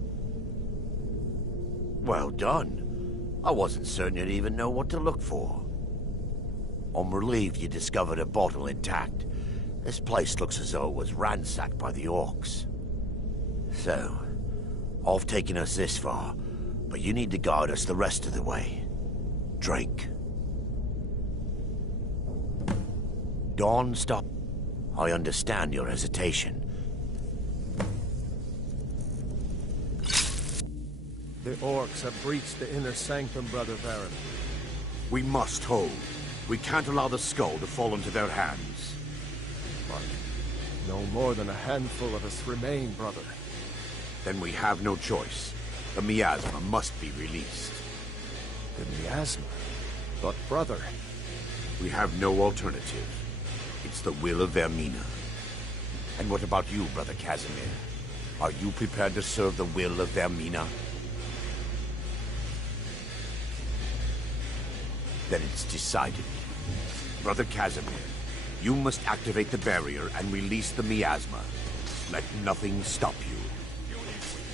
Well done. I wasn't certain you'd even know what to look for. I'm relieved you discovered a bottle intact. This place looks as though it was ransacked by the orcs. So, I've taken us this far, but you need to guide us the rest of the way. Drink. Dawn, stop. I understand your hesitation. The orcs have breached the inner sanctum, Brother Baron. We must hold. We can't allow the skull to fall into their hands. But no more than a handful of us remain, brother. Then we have no choice. The miasma must be released. The miasma? But brother... We have no alternative. It's the will of Vermina. And what about you, Brother Casimir? Are you prepared to serve the will of Vermina? Then it's decided. Brother Casimir, you must activate the barrier and release the miasma. Let nothing stop you.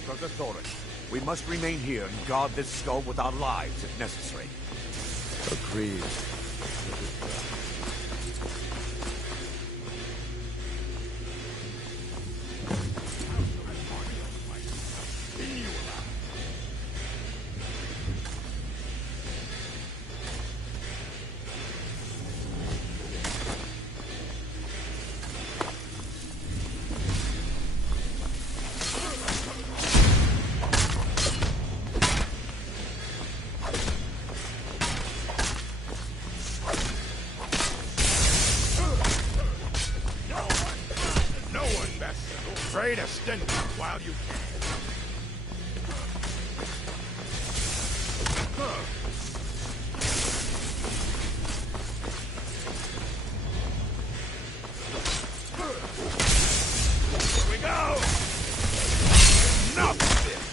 Brother Thorin, we must remain here and guard this skull with our lives if necessary. Agreed. Try to stint while you can. Here we go! Enough of this!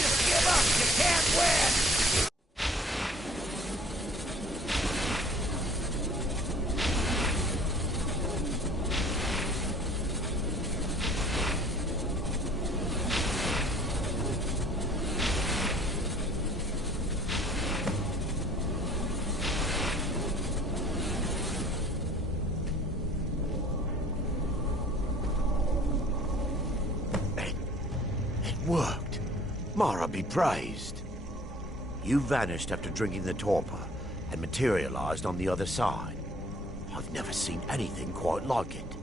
Just give up! You can't win! Worked. Mara be praised. You vanished after drinking the torpor and materialized on the other side. I've never seen anything quite like it.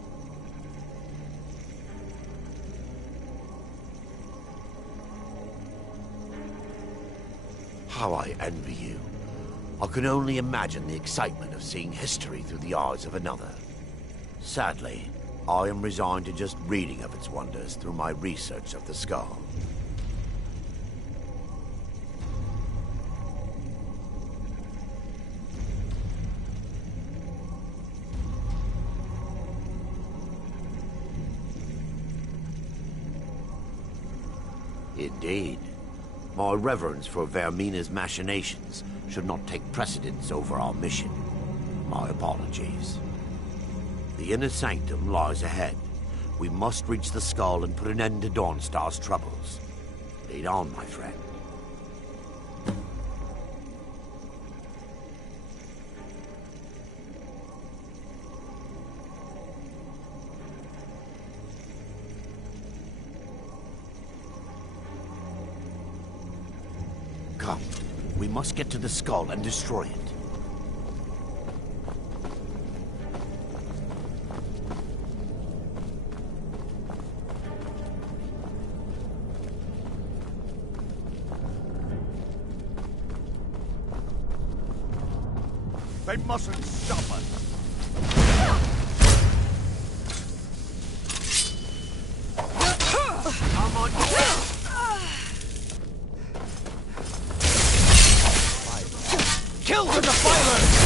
How I envy you. I can only imagine the excitement of seeing history through the eyes of another. Sadly, I am resigned to just reading of its wonders through my research of the skull. Indeed. My reverence for Vermina's machinations should not take precedence over our mission. My apologies. The inner sanctum lies ahead. We must reach the skull and put an end to Dawnstar's troubles. Lead on, my friend. Come. We must get to the skull and destroy it. They mustn't stop us. I'm on your Kill the defilers!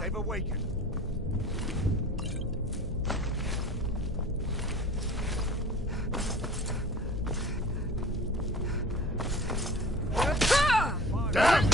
They've awakened. Damn!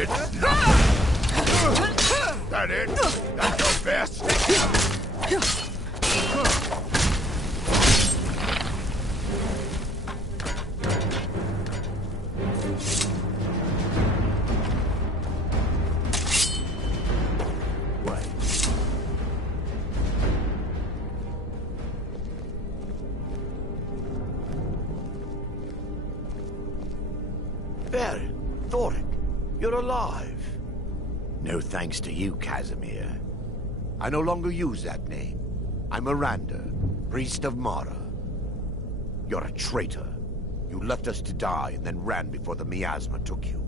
it? That it? That's your best? Well, Thoric, you're alive. No thanks to you, Casimir. I no longer use that name. I'm Miranda, priest of Mara. You're a traitor. You left us to die and then ran before the miasma took you.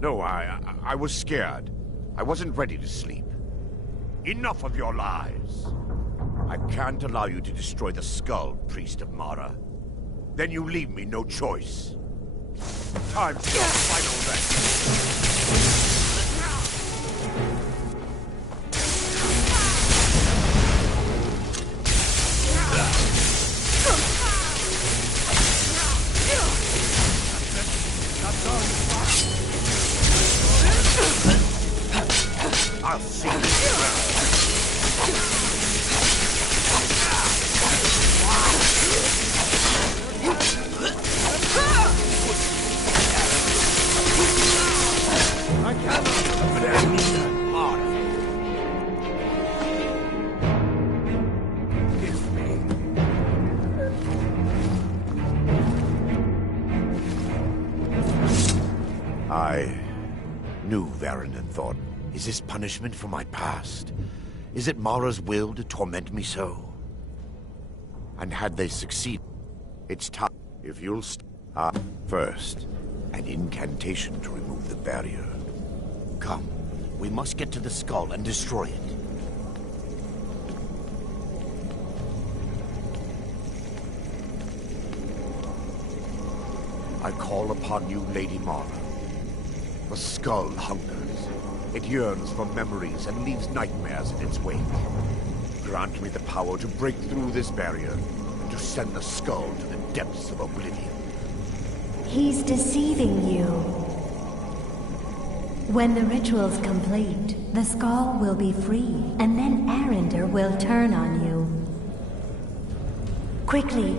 No, I was scared. I wasn't ready to sleep. Enough of your lies. I can't allow you to destroy the skull, priest of Mara. Then you leave me no choice. Time for your final rest. I'll see you. I cannot abandon Mara. Give me. I knew Varen and thought, is this punishment for my past? Is it Mara's will to torment me so? And had they succeeded, it's time. If you'll first, an incantation to remove the barrier. Come, we must get to the skull and destroy it. I call upon you, Lady Mara. The skull hungers. It yearns for memories and leaves nightmares in its wake. Grant me the power to break through this barrier and to send the skull to the depths of Oblivion. He's deceiving you. When the ritual's complete, the skull will be free, and then Arender will turn on you. Quickly,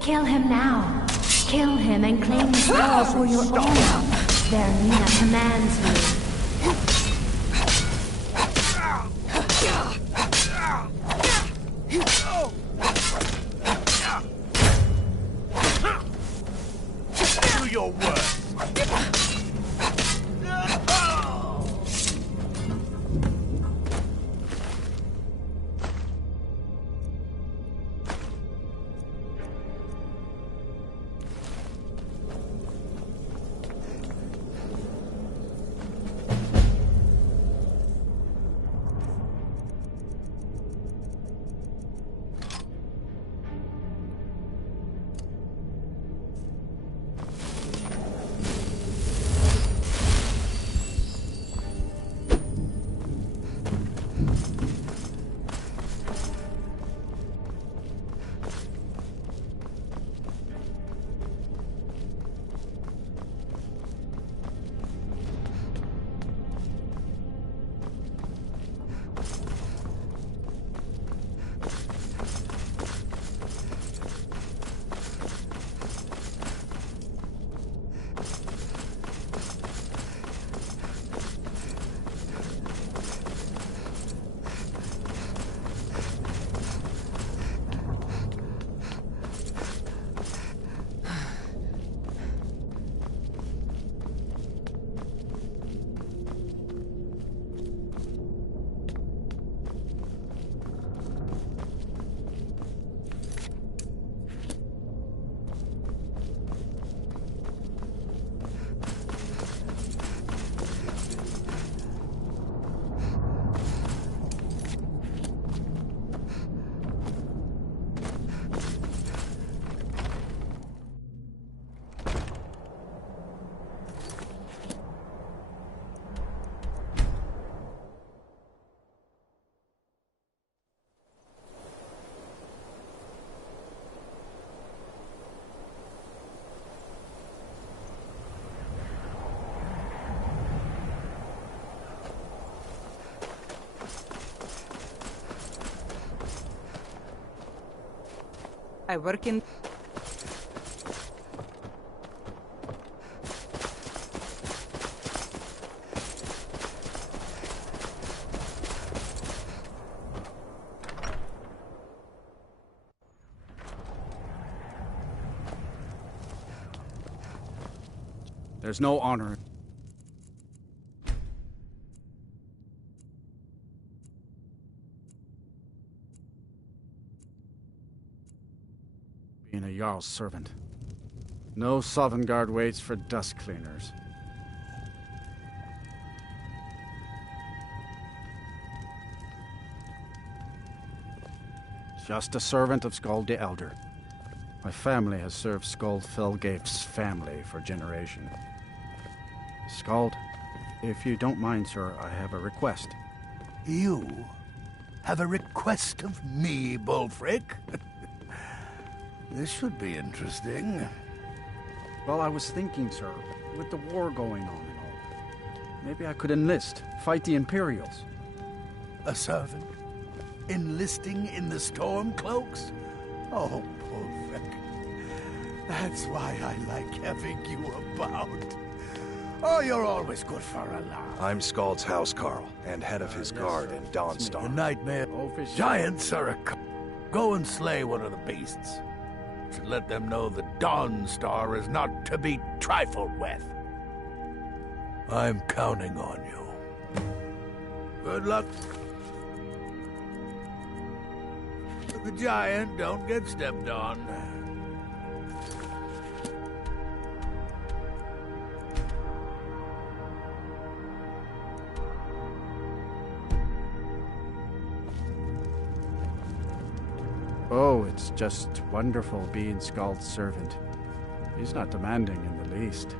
kill him now. Kill him and claim the skull for your own. Vermina commands you. Do your work. I work in... There's no honor. Being a Jarl's servant. No Sovngarde waits for dust cleaners. Just a servant of Skald the Elder. My family has served Skald Felgaif's family for generations. Skald, if you don't mind, sir, I have a request. You have a request of me, Bulfric? This should be interesting. Well, I was thinking, sir, with the war going on and all, maybe I could enlist, fight the Imperials. A servant? Enlisting in the Stormcloaks? Oh, Bulfric. That's why I like having you about. Oh, you're always good for a laugh. I'm Skald's housecarl, and head of his guard in Dawnstar. The nightmare. Giants are Go and slay one of the beasts. Should let them know that Dawnstar is not to be trifled with. I'm counting on you. Good luck. The giant don't get stepped on. Oh, it's just wonderful being Skald's servant. He's not demanding in the least.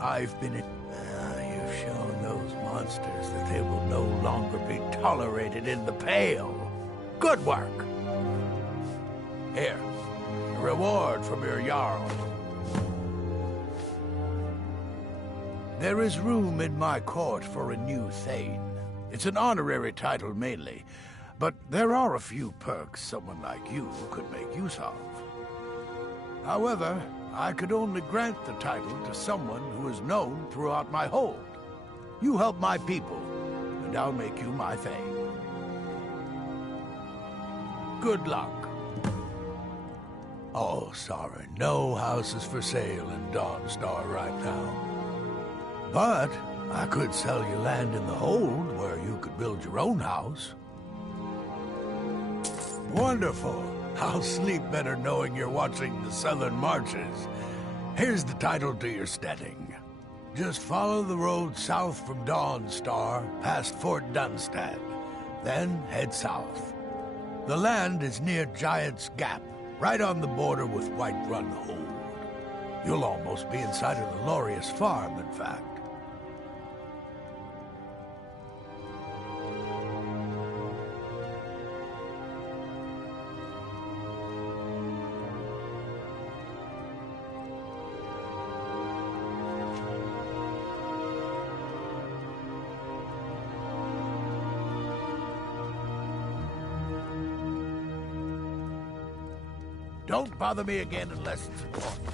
I've been in... You've shown those monsters that they will no longer be tolerated in the Pale. Good work. Here, a reward from your Jarl. There is room in my court for a new Thane. It's an honorary title mainly, but there are a few perks someone like you could make use of. However, I could only grant the title to someone who is known throughout my hold. You help my people, and I'll make you my Thane. Good luck. Oh, sorry, no houses for sale in Dawnstar right now. But I could sell you land in the hold where you could build your own house. Wonderful. I'll sleep better knowing you're watching the Southern Marches. Here's the title to your steading. Just follow the road south from Dawnstar, past Fort Dunstad. Then head south. The land is near Giant's Gap, right on the border with Whiterun Hold. You'll almost be inside of the Laureus farm, in fact. Don't bother me again unless it's important.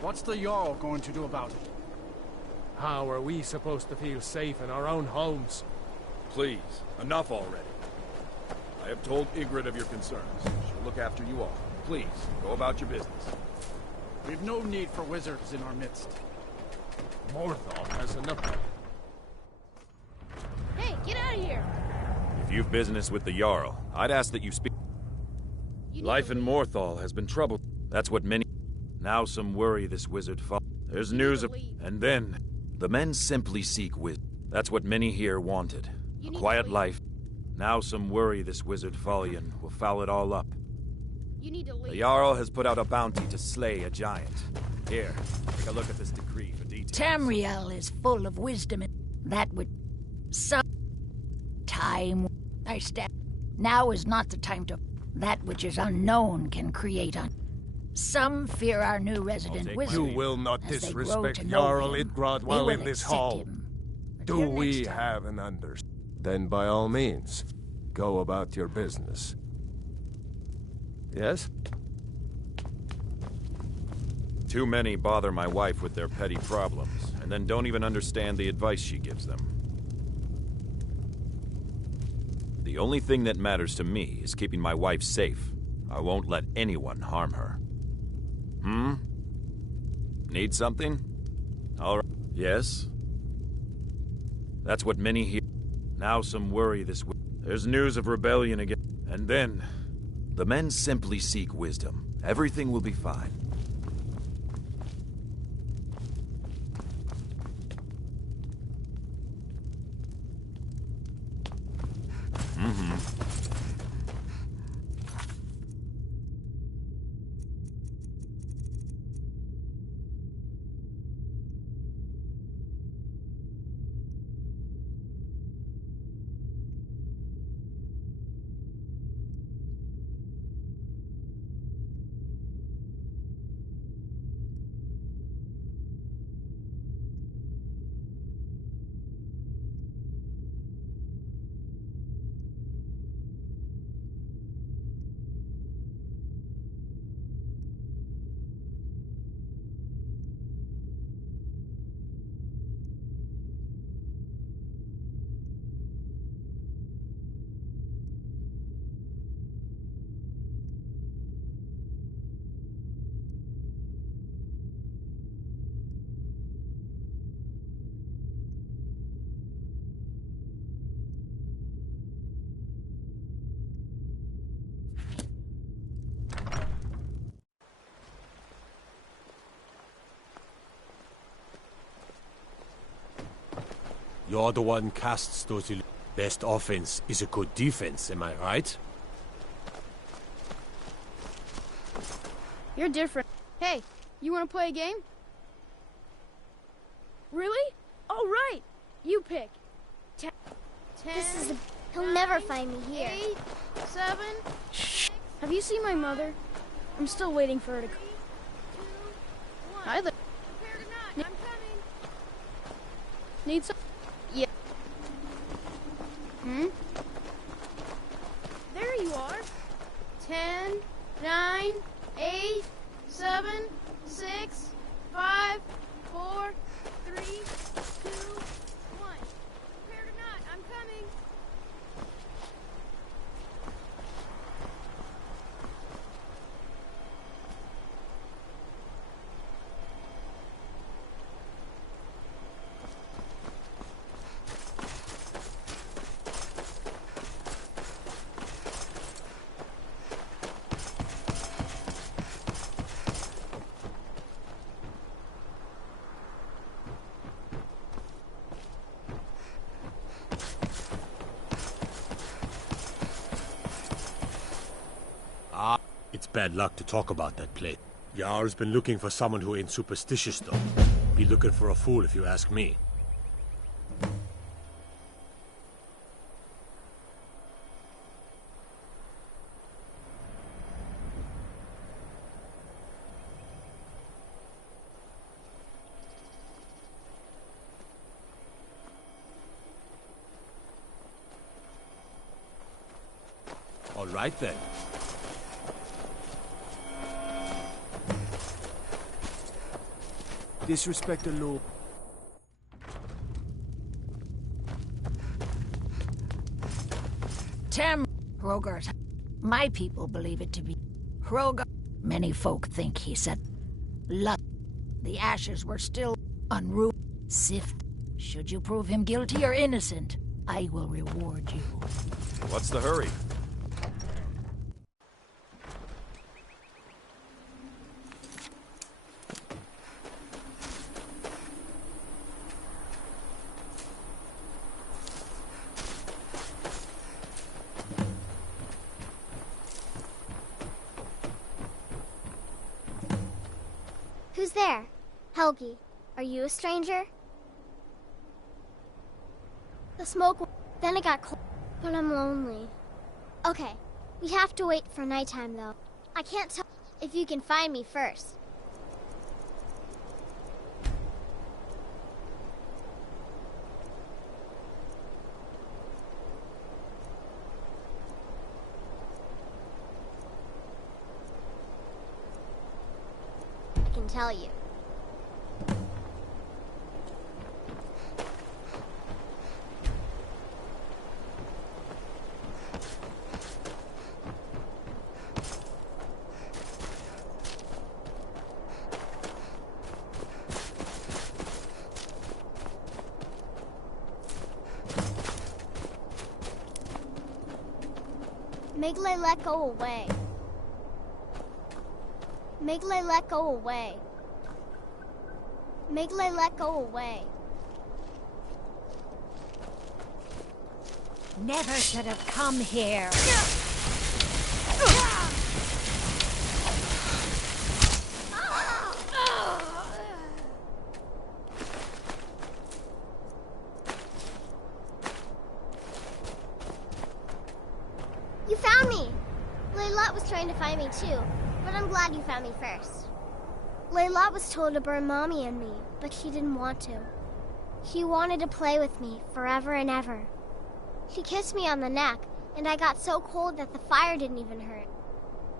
What's the Jarl going to do about it? How are we supposed to feel safe in our own homes? Please, enough already. I have told Ygritte of your concerns. She'll look after you all. Please, go about your business. We've no need for wizards in our midst. Morthal has enough. Hey, get out of here! If you've business with the Jarl, I'd ask that you speak. Life in Morthal has been troubled. That's what many... Now some worry this wizard fall. There's news of... And then... The men simply seek wisdom. That's what many here wanted. A quiet life. Now some worry this wizard Fallion will foul it all up. You need to leave. The Jarl has put out a bounty to slay a giant. Here, take a look at this decree for details. Tamriel is full of wisdom, and that would... Some... time... I step. Now is not the time to... That which is unknown can create Some fear our new resident wizard. You will not disrespect Jarl Idgrod while in this hall. Do we have an understanding? Then by all means, go about your business. Yes? Too many bother my wife with their petty problems, and then don't even understand the advice she gives them. The only thing that matters to me is keeping my wife safe. I won't let anyone harm her. Need something? All right. Yes? That's what many hear. Now some worry this way. There's news of rebellion again. And then... The men simply seek wisdom. Everything will be fine. You're the one casts those best offense is a good defense, am I right? You're different. Hey, you want to play a game? Really? All right. You pick. 10. This is he'll never find me here. 8, 7. Shh. Have you seen my mother? I'm still waiting for her to come. Hi there. I'm coming. Need some? Yeah. There you are. 10, 9, 8, 7, 6, 5, 4, 3, 2, 1. Prepare to not. I'm coming. It's bad luck to talk about that place. Jarl's been looking for someone who ain't superstitious, though. Be looking for a fool if you ask me. All right, then. Disrespect the law. Hrogar's. My people believe it to be Hrogar. Many folk think he said, the ashes were still unruly. Sift. Should you prove him guilty or innocent, I will reward you. What's the hurry? Who's there? Helgi, are you a stranger? The smoke, then it got cold, but I'm lonely. Okay, we have to wait for nighttime though. I can't tell if you can find me first. I can tell you. Megle let go away. Megle let go away. Megle let go away. Never should have come here. You found me! Layla was trying to find me too, but I'm glad you found me first. Layla was told to burn Mommy and me, but she didn't want to. She wanted to play with me forever and ever. She kissed me on the neck, and I got so cold that the fire didn't even hurt.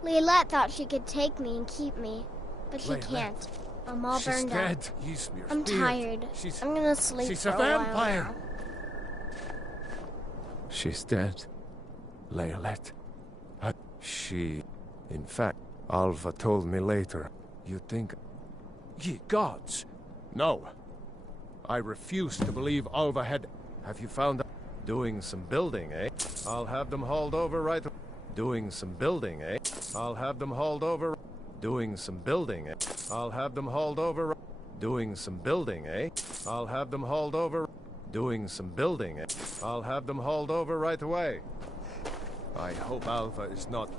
Layla thought she could take me and keep me, but she can't. I'm all burned up. I'm tired. I'm gonna sleep She's for a a while vampire. now. She's dead. Leolette. She... In fact, Alva told me later. You think... Ye gods! No. I refuse to believe Alva had... Have you found... Doing some building, eh? I'll have them hauled over right... Doing some building, eh? I'll have them hauled over... Doing some building, eh? I'll have them hauled over... Doing some building, eh? I'll have them hauled over... Doing some building, eh? I'll have them hauled over right away. I hope Alva is not...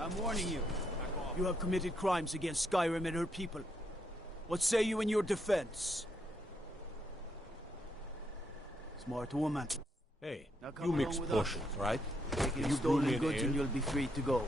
I'm warning you. You have committed crimes against Skyrim and her people. What say you in your defense? Smart woman. Hey, Now come you mix along with potions, us. right? Take You in brew stolen me an goods ale? and you'll be free to go.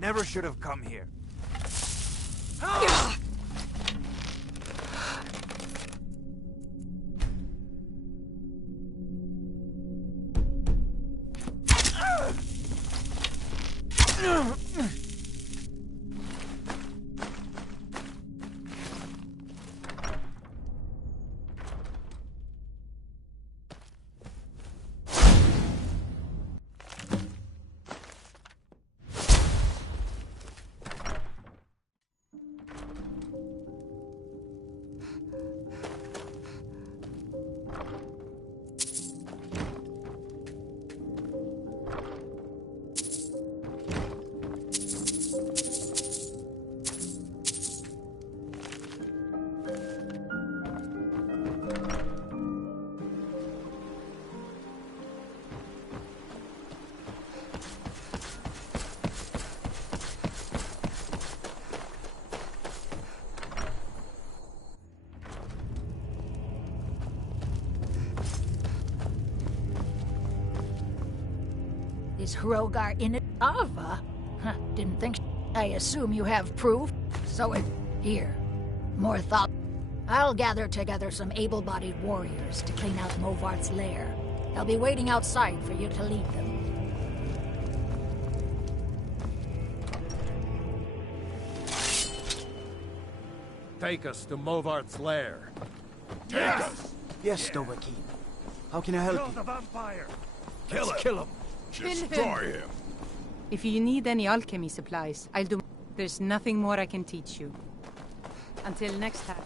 Never should have come here. Is Hrogar in it? Ava? Huh, didn't think I assume you have proof. So here. More thought. I'll gather together some able-bodied warriors to clean out Movart's lair. They'll be waiting outside for you to lead them. Take us to Movart's lair. Yes! Yes, Dovahkiin. How can I help you? The vampire! Kill him! Destroy him! If you need any alchemy supplies, I'll do... There's nothing more I can teach you. Until next time.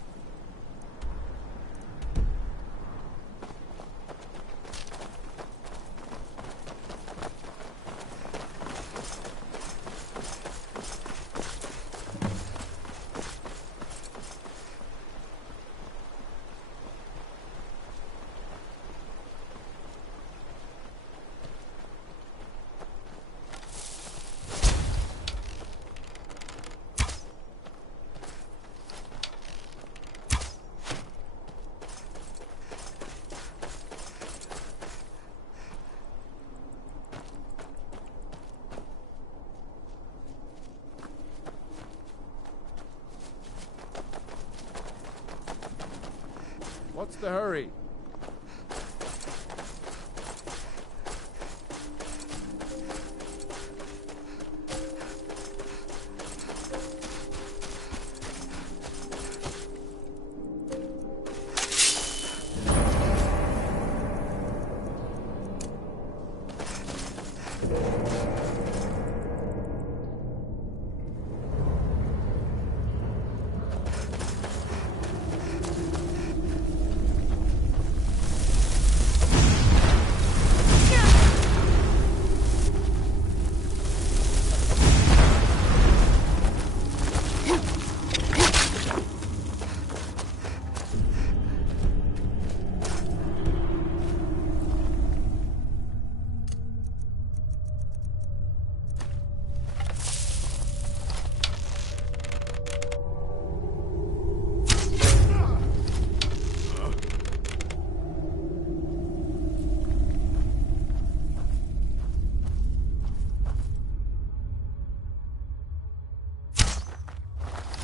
What's the hurry?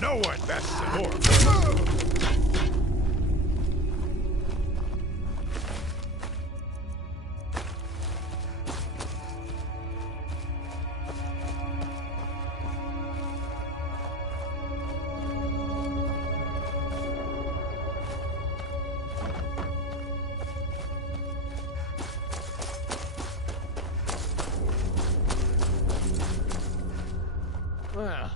No one bests an orc. Well,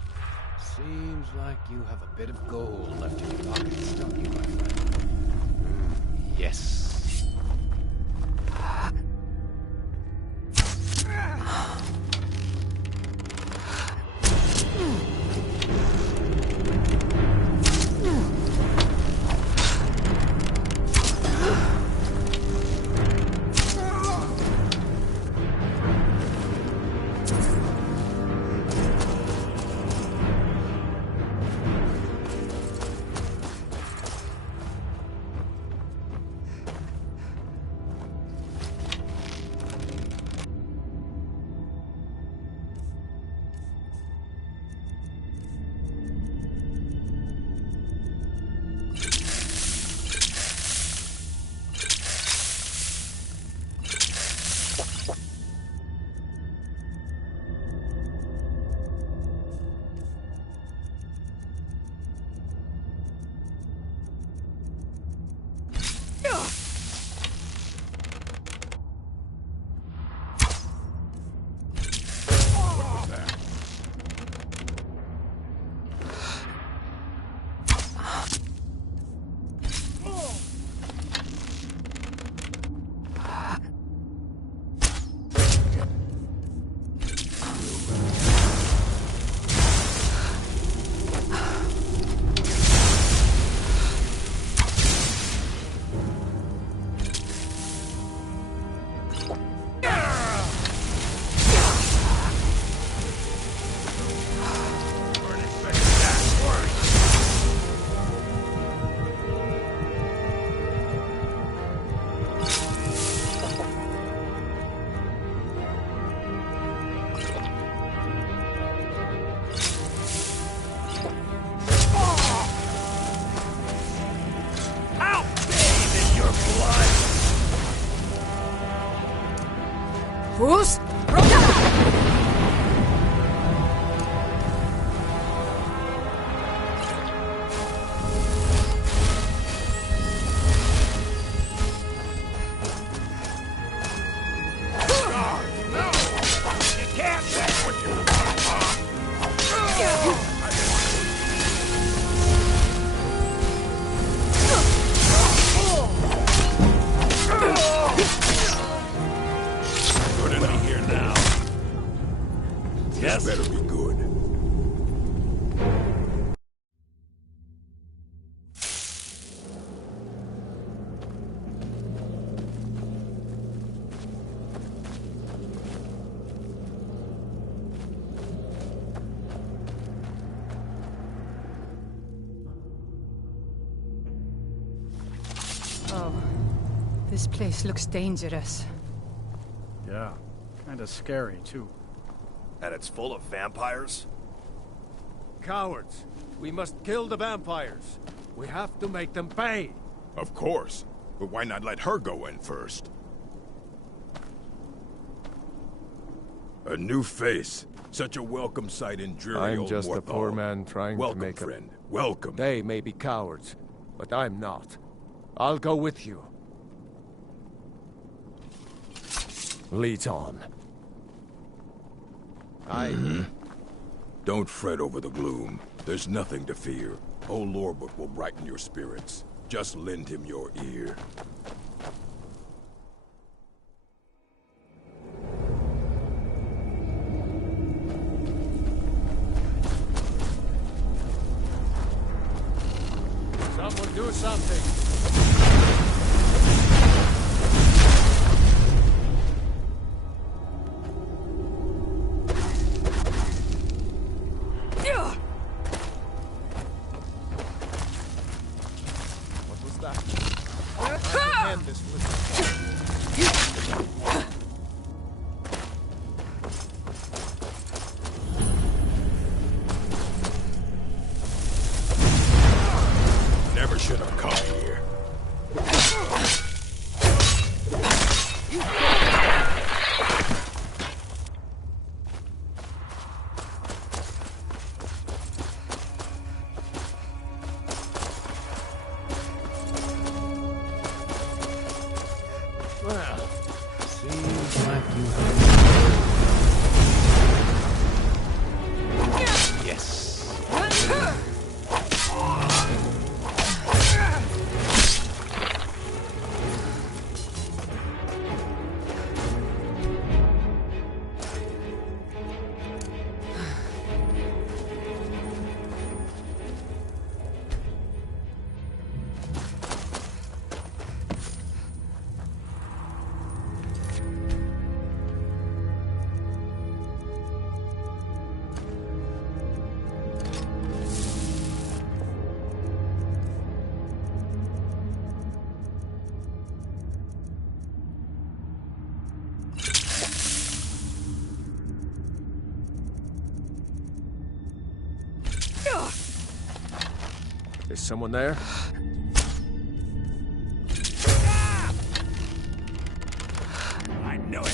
seems like you have a bit of gold left in your pockets, don't you, my friend? Yes. Oh, this place looks dangerous. Yeah, kinda scary, too. And it's full of vampires? Cowards! We must kill the vampires. We have to make them pay. Of course. But why not let her go in first? A new face. Such a welcome sight in dreary I'm old just Morthal. a poor man trying Welcome, to make a... friend. Welcome. They may be cowards, but I'm not. I'll go with you. Lead on. Don't fret over the gloom. There's nothing to fear. Old Lorbook will brighten your spirits. Just lend him your ear. Someone do something! What was that? I hand this Never should have come here. Well, seems like you Yes. Is someone there? I know it.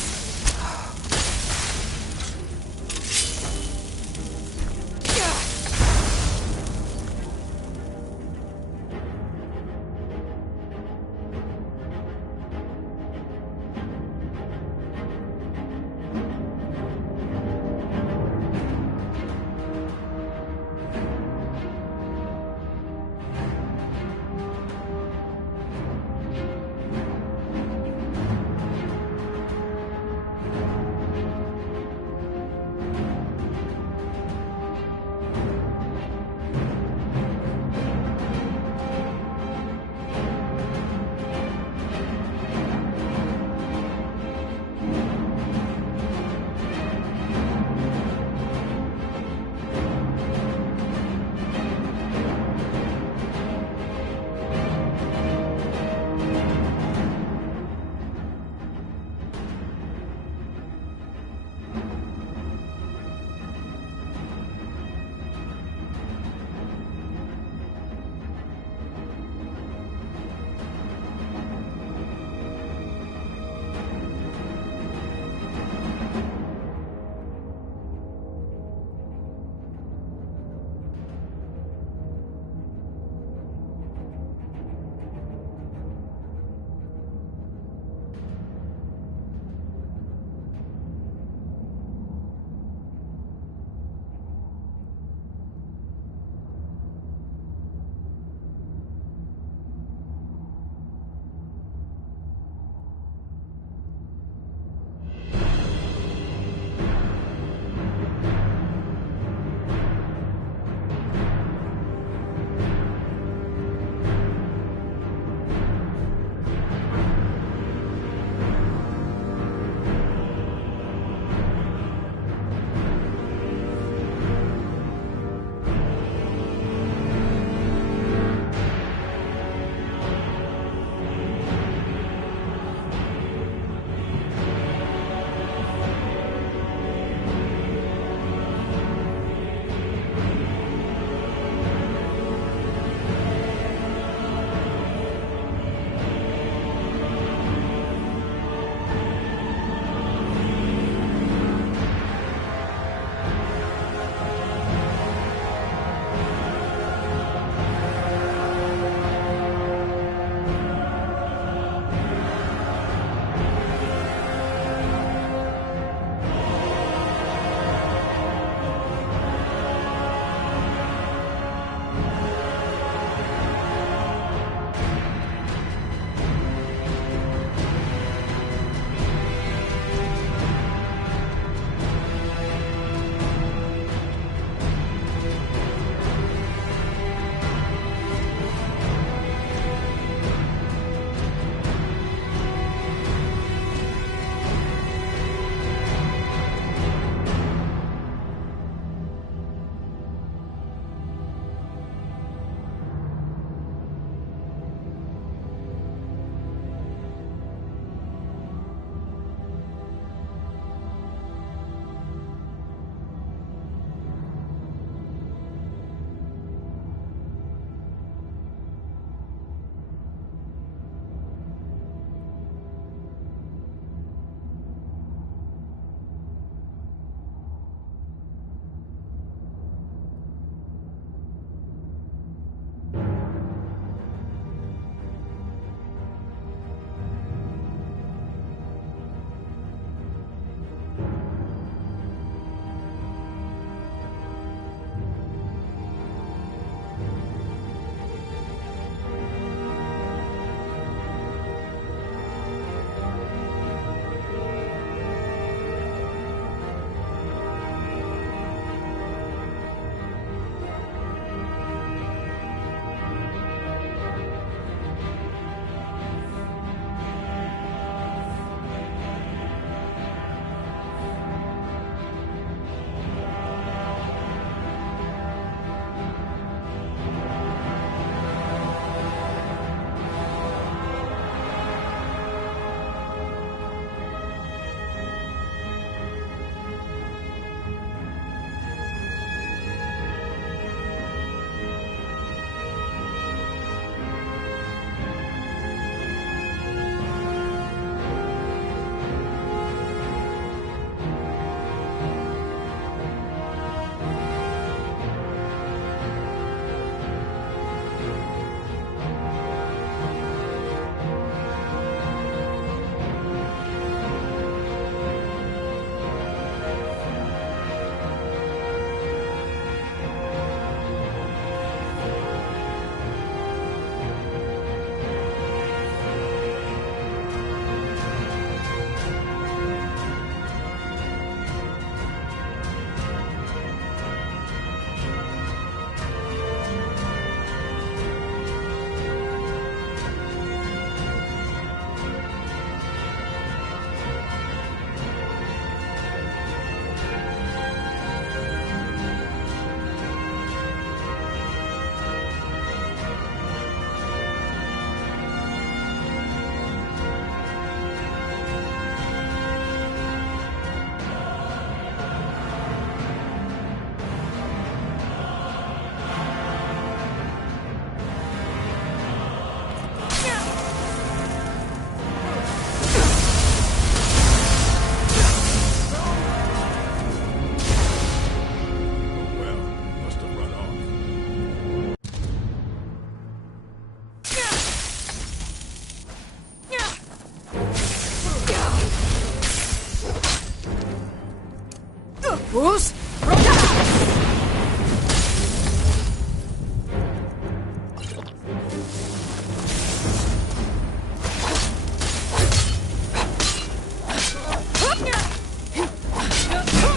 Bruce?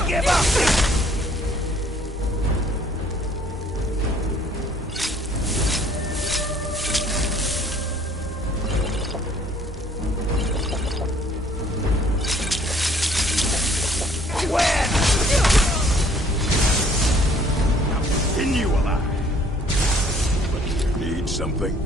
Give up! Continue alive. But you need something?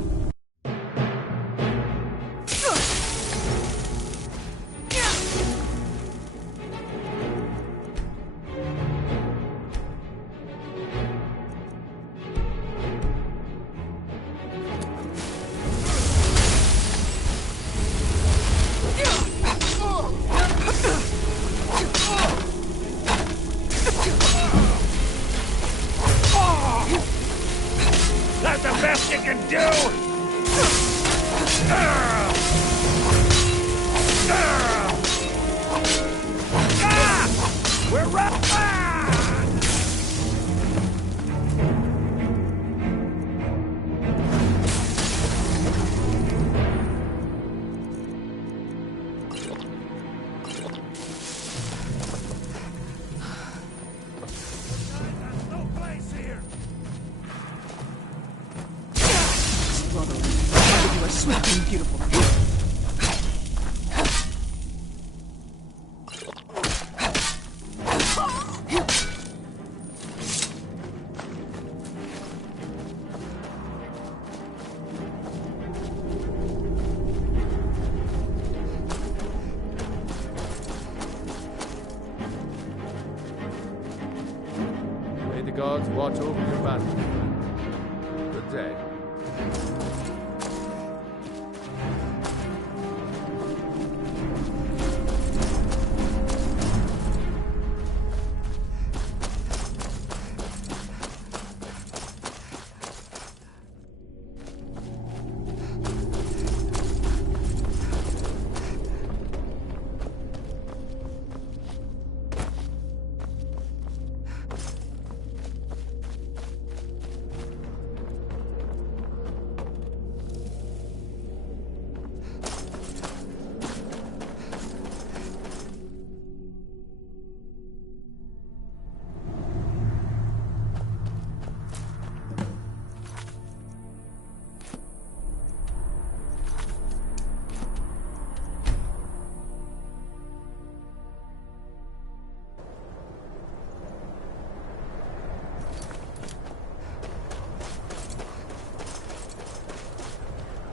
That's the best you can do! We're right! No place here! Brother, you are swift and beautiful. May the gods watch over your battle. Good day.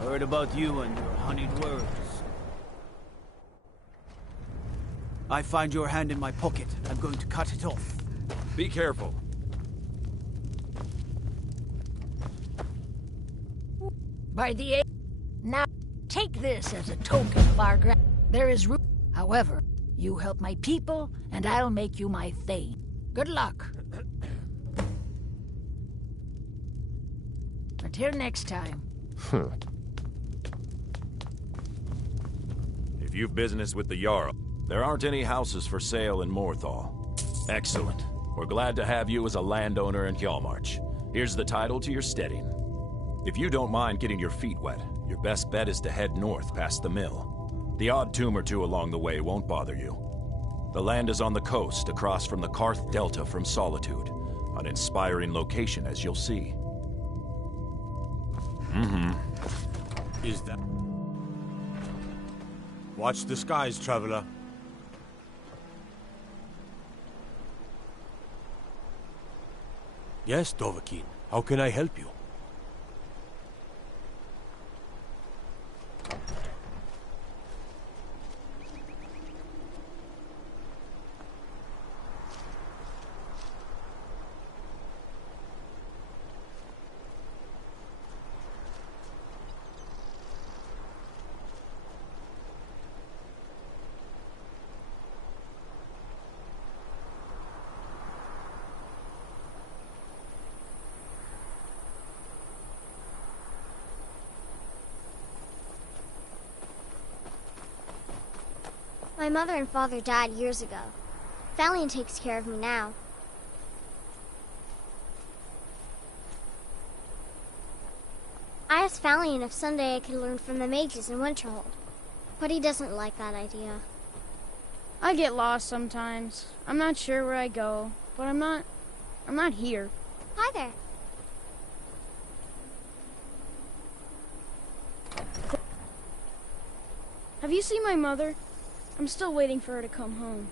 Heard about you and your honeyed words. I find your hand in my pocket. I'm going to cut it off. Be careful. By the now, take this as a token of our There is room. However, you help my people, and I'll make you my thane. Good luck. Until next time. If you've business with the Jarl, there aren't any houses for sale in Morthal. Excellent. We're glad to have you as a landowner in Hjalmarch. Here's the title to your steading. If you don't mind getting your feet wet, your best bet is to head north past the mill. The odd tomb or two along the way won't bother you. The land is on the coast, across from the Karth Delta from Solitude. An inspiring location, as you'll see. Is that... Watch the skies, traveler. Yes, Dovahkiin. How can I help you? My mother and father died years ago. Valiant takes care of me now. I asked Valiant if someday I could learn from the mages in Winterhold, but he doesn't like that idea. I get lost sometimes. I'm not sure where I go, but I'm not here. Hi there. Have you seen my mother? I'm still waiting for her to come home.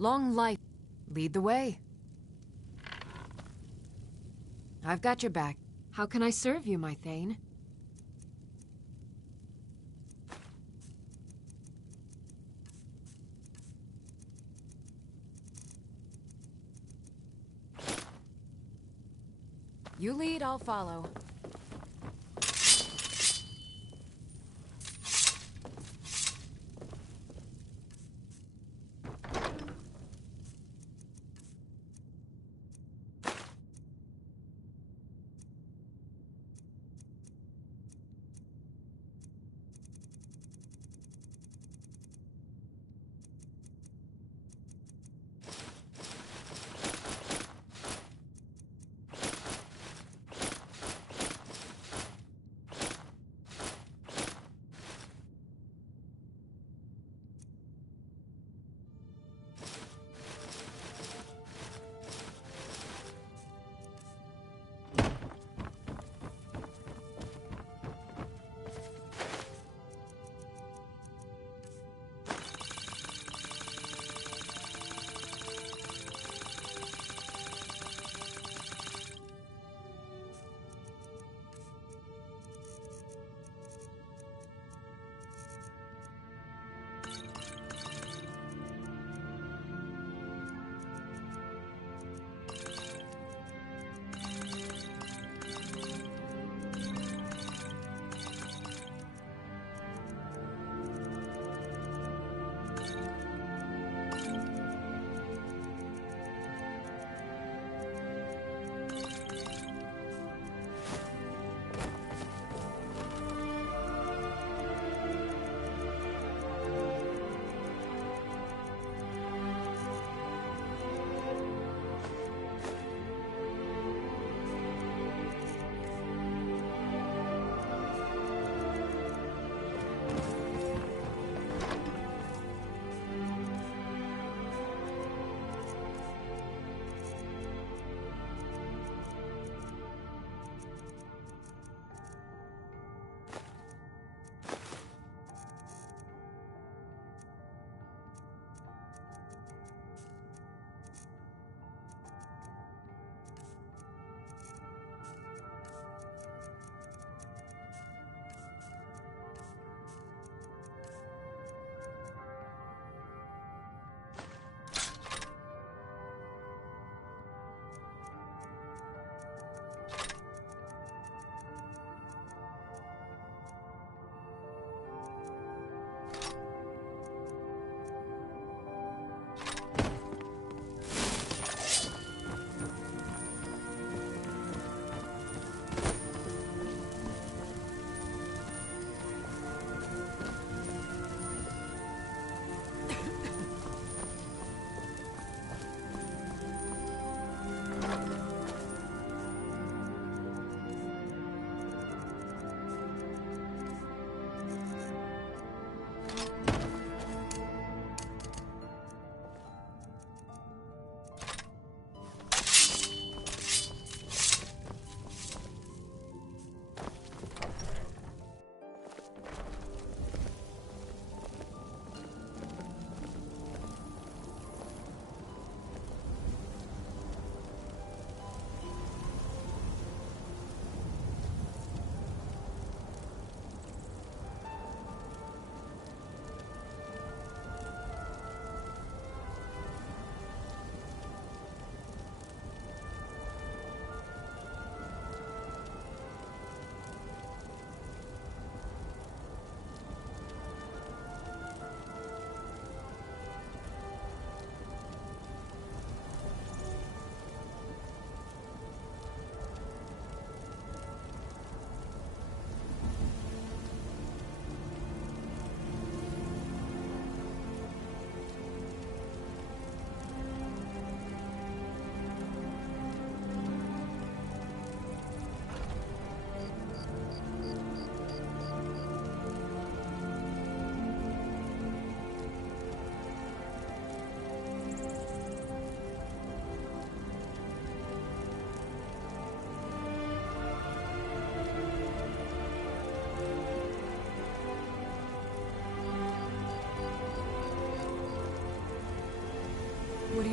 Long life. Lead the way. I've got your back. How can I serve you, my Thane? You lead, I'll follow.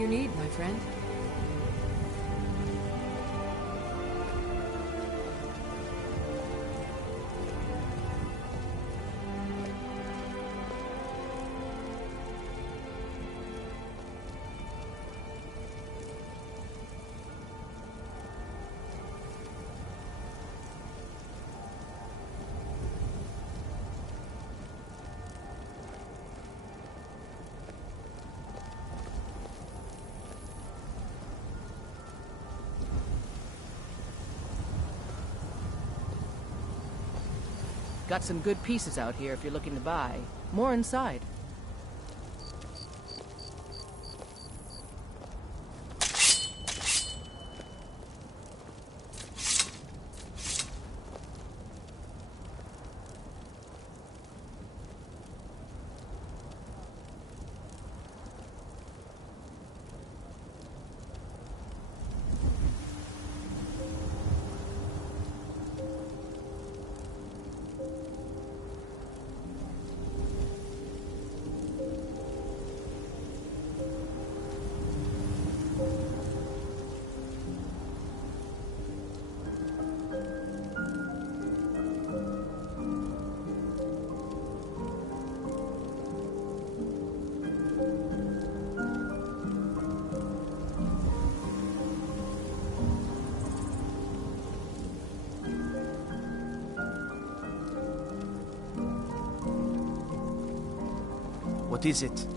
you need, my friend. Got some good pieces out here if you're looking to buy. More inside. What is it?